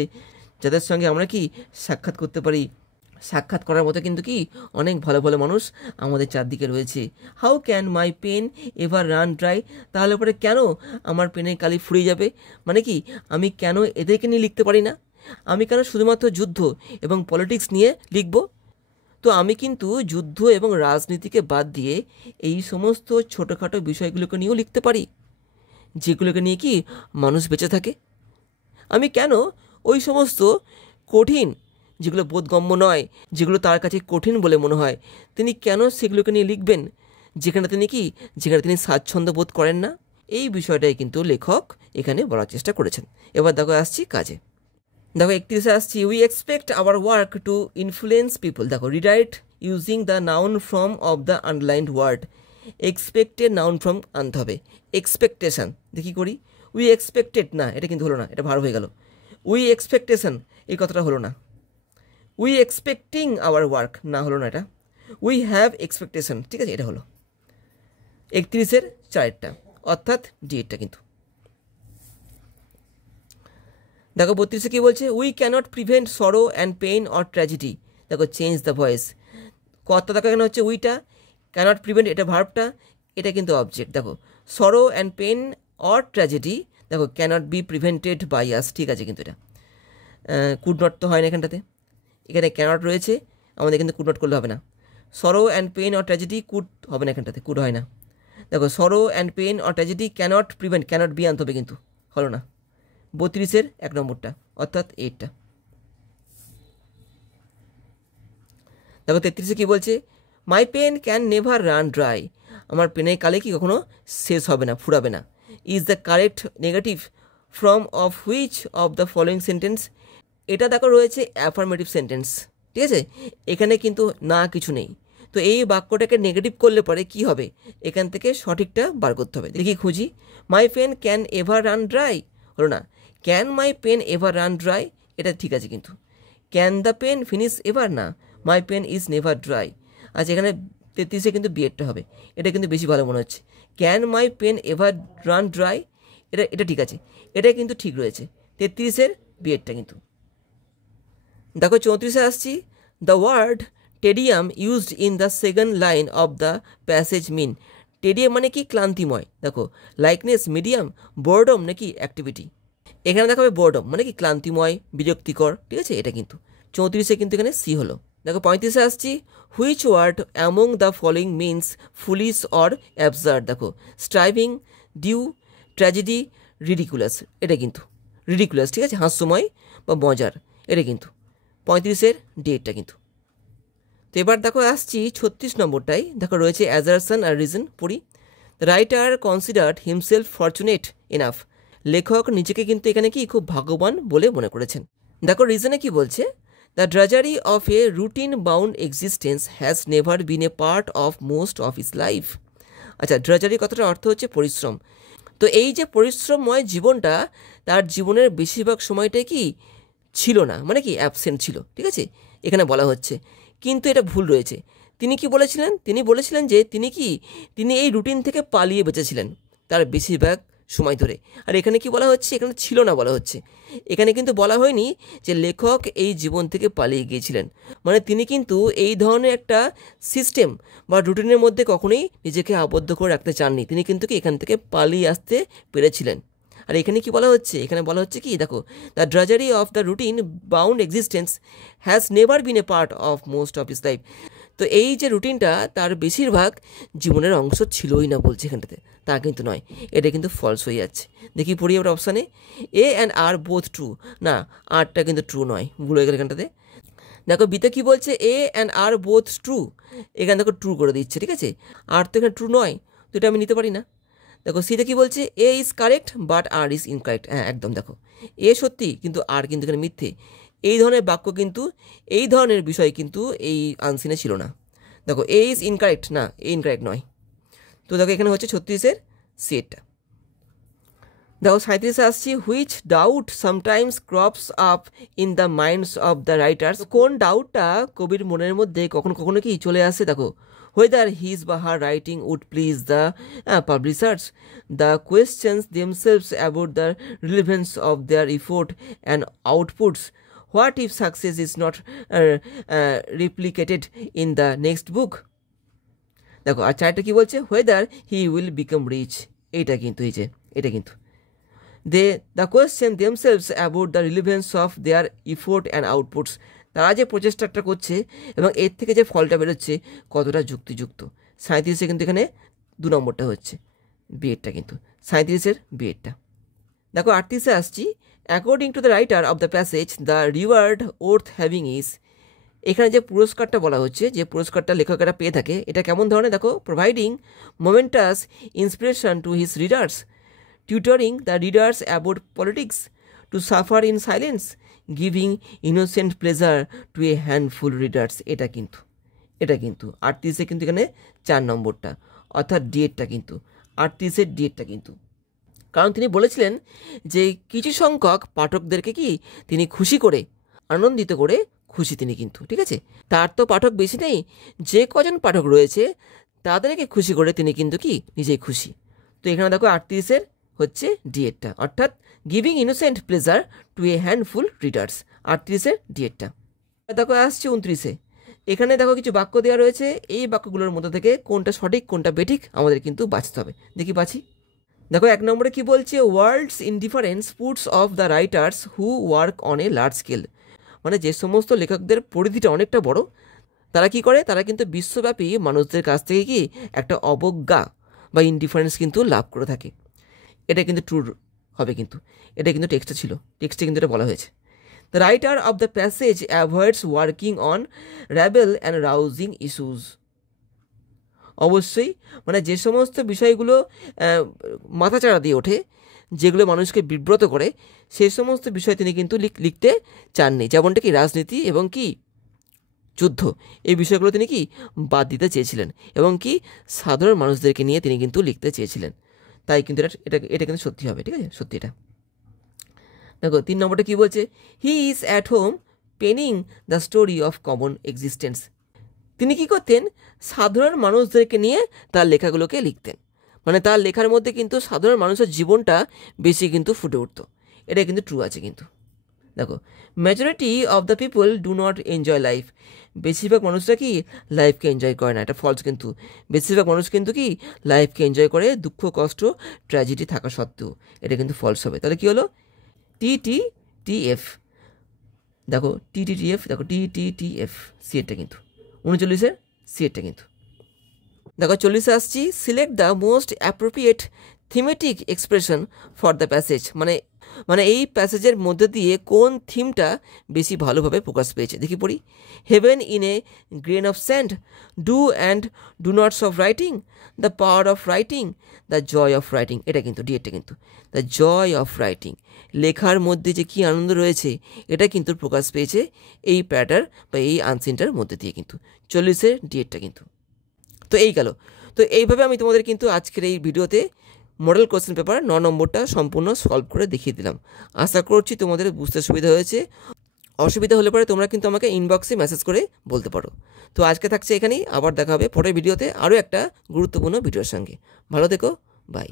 যাদের সঙ্গে আমরা কি সাক্ষাৎ করতে পারি। সাক্ষাৎ করার মতো কিন্তু কি অনেক ভালো ভালো মানুষ আমাদের চারদিকে রয়েছে। How can my pen ever run dry, তাহলে পরে কেন আমার পেনের কালি ফুরিয়ে যাবে, মানে কি আমি কেন এদেরকে নিয়ে লিখতে পারি না, আমি কেন শুধুমাত্র যুদ্ধ এবং পলিটিক্স নিয়ে লিখব। তো আমি কিন্তু যুদ্ধ এবং রাজনীতিকে বাদ দিয়ে এই সমস্ত ছোটোখাটো বিষয়গুলোকে নিয়েও লিখতে পারি যেগুলোকে নিয়ে কি মানুষ বেঁচে থাকে। আমি কেন ওই সমস্ত কঠিন, যেগুলো বোধগম্য নয়, যেগুলো তার কাছে কঠিন বলে মনে হয়, তিনি কেন সেগুলোকে নিয়ে লিখবেন যেখানে তিনি স্বাচ্ছন্দ্য বোধ করেন না। এই বিষয়টাই কিন্তু লেখক এখানে বলার চেষ্টা করেছেন। এবার দেখো আসছি কাজে। দেখো 31-এ আসছি, we expect our work to influence people. দেখো rewrite using the noun form of the underlined word. Expected noun form আনতে হবে। এক্সপেকটেশন দেখি করি, উই এক্সপেক্টেড, না এটা কিন্তু হলো না, এটা ভার হয়ে গেল। উই এক্সপেকটেশন এই কথাটা হলো না। উই এক্সপেক্টিং আওয়ার ওয়ার্ক, না হলো না এটা। উই হ্যাভ এক্সপেকটেশন, ঠিক আছে, এটা হলো 31-এর 4টা, অর্থাৎ ডিএডটা কিন্তু। দেখো 32-এ কী বলছে, we cannot prevent sorrow and pain or tragedy. দেখো চেঞ্জ দ্য ভয়েস, কথা দেখো এখানে হচ্ছে উইটা, ক্যানট প্রিভেন্ট এটা ভার্বটা, এটা কিন্তু অবজেক্ট। দেখো sorrow and pain or tragedy, দেখো cannot be prevented by us, ঠিক আছে, কিন্তু এটা কুড নট তো হয় না এখানটাতে, এখানে ক্যানট রয়েছে, আমাদের কিন্তু কুড নট করলে হবে না। Sorrow and pain or tragedy could হবে না এখানটাতে, কুড হয় না। দেখো sorrow and pain or tragedy cannot prevent, cannot be আনতে হবে কিন্তু, হলো না। 32-এর 1 নম্বরটা, অর্থাৎ 8টা। দেখো 33-এ কী বলছে, my pen can never run dry, আমার পেনের কালে কি কখনো শেষ হবে না, ফুরাবে না। Is the correct negative from of which of the following sentence, এটা দেখো রয়েছে অ্যাফার্মেটিভ সেন্টেন্স, ঠিক আছে, এখানে কিন্তু না কিছু নেই। তো এই বাক্যটাকে নেগেটিভ করলে পরে কি হবে, এখান থেকে সঠিকটা বার করতে হবে। দেখি খুঁজি, my pen can ever run dry, হলো না। Can my pen ever run dry, এটা ঠিক আছে, কিন্তু can the pen finish ever না, my pen is never dry. আচ্ছা, এখানে 33-এ কিন্তু বিয়েরটা হবে, এটা কিন্তু বেশি ভালো মনে হচ্ছে। Can my pen ever run dry, এটা ঠিক আছে, এটা কিন্তু ঠিক রয়েছে। 33-এর বিয়েরটা কিন্তু। দেখো 34-এ আসছি, the word tedium used in the second line of the passage mean. Tedium মানে কি, ক্লান্তিময়। দেখো লাইকনেস, মিডিয়াম, বোর্ডম নাকি অ্যাক্টিভিটি। এখানে দেখা হবে বোর্ডম মানে কি, ক্লান্তিময়, বিরক্তিকর, ঠিক আছে, এটা কিন্তু। 34-এ কিন্তু এখানে সি হলো। দেখো 35-এ আসছি, which word among the following means foolish or absurd. দেখো স্ট্রাইভিং, ডিউ, ট্র্যাজেডি, রিডিকুলাস, এটা কিন্তু রিডিকুলাস, ঠিক আছে, হাস্যময় বা মজার, এটা কিন্তু 35-এর ডেটটা কিন্তু। তো এবার দেখো আসছি 36 নম্বরটাই। দেখো রয়েছে অ্যাজারশন আর রিজন, পড়ি। The writer considered himself fortunate enough. লেখক নিজেকে কিন্তু এখানে কি খুব ভাগ্যবান বলে মনে করেছেন। দেখো রিজনে কি বলছে, the drudgery of a routine bound existence has never been a part of most of his life. আচ্ছা, ড্রাজারি কথাটার অর্থ হচ্ছে পরিশ্রম। তো এই যে পরিশ্রমময় জীবনটা, তার জীবনের বেশিরভাগ সময়টাই কি ছিল না, মানে কি অ্যাবসেন্ট ছিল, ঠিক আছে, এখানে বলা হচ্ছে। কিন্তু এটা ভুল রয়েছে। তিনি কি বলেছিলেন, তিনি বলেছিলেন যে তিনি এই রুটিন থেকে পালিয়ে বেঁচেছিলেন তার বেশিরভাগ সময় ধরে। আর এখানে কি বলা হচ্ছে, এখানে ছিল না বলা হচ্ছে। এখানে কিন্তু বলা হয়নি যে লেখক এই জীবন থেকে পালিয়ে গিয়েছিলেন, মানে তিনি কিন্তু এই ধরনের একটা সিস্টেম বা রুটিনের মধ্যে কখনোই নিজেকে আবদ্ধ করে রাখতে চাননি। তিনি কিন্তু কি এখান থেকে পালিয়ে আসতে পেরেছিলেন। আর এখানে কি বলা হচ্ছে, এখানে বলা হচ্ছে কি, দেখো the drudgery of the routine bound existence has never been a part of most of his life. তো এই যে রুটিনটা তার বেশিরভাগ জীবনের অংশ ছিলই না বলছে এখানটাতে, তা কিন্তু নয়, এটা কিন্তু ফলস হয়ে যাচ্ছে। দেখি পড়ি আমরা অপশানে, এ অ্যান্ড আর বোথ ট্রু, না আরটা কিন্তু ট্রু নয়, ভুল হয়ে গেল এখানটাতে। দেখো বিতে কি বলছে, A and R both true, এখানে দেখো ট্রু করে দিচ্ছে, ঠিক আছে, আর তো এখানে ট্রু নয়, তো এটা আমি নিতে পারি না। দেখো সিতে কি বলছে, A is correct but R is incorrect. হ্যাঁ একদম, দেখো এ সত্যি কিন্তু আর কিন্তু এখানে মিথ্যে। এই ধরনের বাক্য কিন্তু, এই ধরনের বিষয় কিন্তু এই আনসিনে ছিল না। দেখো এ ইজ ইনকারেক্ট, না এ ইনকারেক্ট নয়। তো দেখো এখানে হচ্ছে 36-এর সেটটা। দেখো 37-এ আসছি, which doubt sometimes crops up in the minds of the writers. কোন ডাউটটা কবির মনের মধ্যে কখনো কখনো কি চলে আসে। দেখো whether his বা her writing would please the publishers, the questions themselves about the relevance of their effort and outputs, what if success is not replicated in the next book। দেখো আর চারটা কি বলছে, whether he will become rich, এটা কিন্তু এই যে এটা কিন্তু the question themselves about the relevance of their effort and outputs, তারা যে প্রচেষ্টাটা করছে এবং এর থেকে যে ফলটা বেরোচ্ছে কতটা যুক্তিযুক্ত। 37-এ কিন্তু এখানে 2 নম্বরটা হচ্ছে বিএডটা, কিন্তু 37-এর বিএডটা। দেখো 38-এ আসছি, according to the writer of the passage the reward worth having is. এখানে যে পুরস্কারটা বলা হচ্ছে, যে পুরস্কারটা লেখকেরা পেয়ে থাকে, এটা কেমন ধরনের, দেখো providing momentous inspiration to his readers, tutoring the readers about politics, to suffer in silence, giving innocent pleasure to a handful readers। এটা কিন্তু 38-এ কিন্তু এখানে 4 নম্বরটা, অর্থাৎ ডিএডটা কিন্তু 38-এর ডিএডটা কিন্তু। কারণ তিনি বলেছিলেন যে কিছু সংখ্যক পাঠকদেরকে কি তিনি খুশি করে, আনন্দিত করে খুশি তিনি কিন্তু, ঠিক আছে, তার তো পাঠক বেশি নেই, যে কজন পাঠক রয়েছে তাদেরকে খুশি করে তিনি কিন্তু কি নিজেই খুশি। তো এখানে দেখো 38-এর হচ্ছে ডিএডটা, অর্থাৎ giving innocent pleasure to a handful readers, 38-এর ডিএডটা। দেখো আসছে 29-এ, এখানে দেখো কিছু বাক্য দেওয়া রয়েছে, এই বাক্যগুলোর মধ্যে থেকে কোনটা সঠিক কোনটা বেঠিক আমাদের কিন্তু বাছতে হবে। দেখি বাছি। দেখো 1 নম্বরে কি বলছে, world's indifference puts off the writers who work on a large scale. মানে যে সমস্ত লেখকদের পরিধিটা অনেকটা বড়, তারা কি করে, তারা কিন্তু বিশ্বব্যাপী মানুষদের কাছ থেকে কি একটা অবজ্ঞা বা ইনডিফারেন্স কিন্তু লাভ করে থাকে। এটা কিন্তু ট্রু হবে, কিন্তু এটা কিন্তু টেক্সটে ছিল, টেক্সটে কিন্তু এটা বলা হয়েছে। The writer of the passage avoids working on rabble and rousing issues. অবশ্যই মানে যে সমস্ত বিষয়গুলো মাথাচাড়া দিয়ে ওঠে, যেগুলো মানুষকে বিব্রত করে, সেই সমস্ত বিষয় তিনি কিন্তু লিখতে চাননি, যেমনটা কি রাজনীতি এবং কি যুদ্ধ, এই বিষয়গুলো তিনি কি বাদ দিতে চেয়েছিলেন এবং কি সাধারণ মানুষদেরকে নিয়ে তিনি কিন্তু লিখতে চেয়েছিলেন। তাই কিন্তু এটা কিন্তু সত্যি হবে, ঠিক আছে, সত্যি এটা। দেখো 3 নম্বরটা কী বলছে, he is at home paining the story of common existence. তিনি কি করতেন, সাধারণ মানুষদেরকে নিয়ে তার লেখাগুলোকে লিখতেন, মানে তার লেখার মধ্যে কিন্তু সাধারণ মানুষের জীবনটা বেশি কিন্তু ফুটে উঠতো। এটা কিন্তু ট্রু আছে কিন্তু। দেখো majority of the people do not enjoy life, বেশিরভাগ মানুষরা কি লাইফকে এনজয় করে না, এটা ফলস কিন্তু। বেশিরভাগ মানুষ কিন্তু কি লাইফকে এনজয় করে দুঃখ কষ্ট ট্র্যাজেডি থাকা সত্ত্বেও, এটা কিন্তু ফলস হবে। তাহলে কি হলো, TTTF, দেখো TTTF, দেখো TTTF সিএটটা কিন্তু 39-এর সিএটটা কিন্তু। দেখো 40-এ আসছি, select the most appropriate thematic expression for the passage, মানে এই প্যাসেজের মধ্যে দিয়ে কোন থিমটা বেশি ভালোভাবে প্রকাশ পেয়েছে। দেখি পড়ি, heaven in a grain of sand, do and do nots of writing, the power of writing, the joy of writing, এটা কিন্তু ডিএটটা কিন্তু, দ্য জয় অফ রাইটিং, লেখার মধ্যে যে কী আনন্দ রয়েছে এটা কিন্তু প্রকাশ পেয়েছে এই প্যাটার বা এই আনসিনটার মধ্যে দিয়ে কিন্তু। 40-এর ডিএটটা কিন্তু। তো এই গেল। তো এইভাবে আমি তোমাদের কিন্তু আজকের এই ভিডিওতে মডেল কোশ্চেন পেপার 9 নম্বরটা সম্পূর্ণ সলভ করে দেখিয়ে দিলাম। আশা করছি তোমাদের বুঝতে সুবিধা হয়েছে। অসুবিধা হলে পরে তোমরা কিন্তু আমাকে ইনবক্সে মেসেজ করে বলতে পারো। তো আজকে থাকছে এখানেই, আবার দেখা হবে পরের ভিডিওতে আরও একটা গুরুত্বপূর্ণ ভিডিওর সঙ্গে। ভালো থেকো, বাই।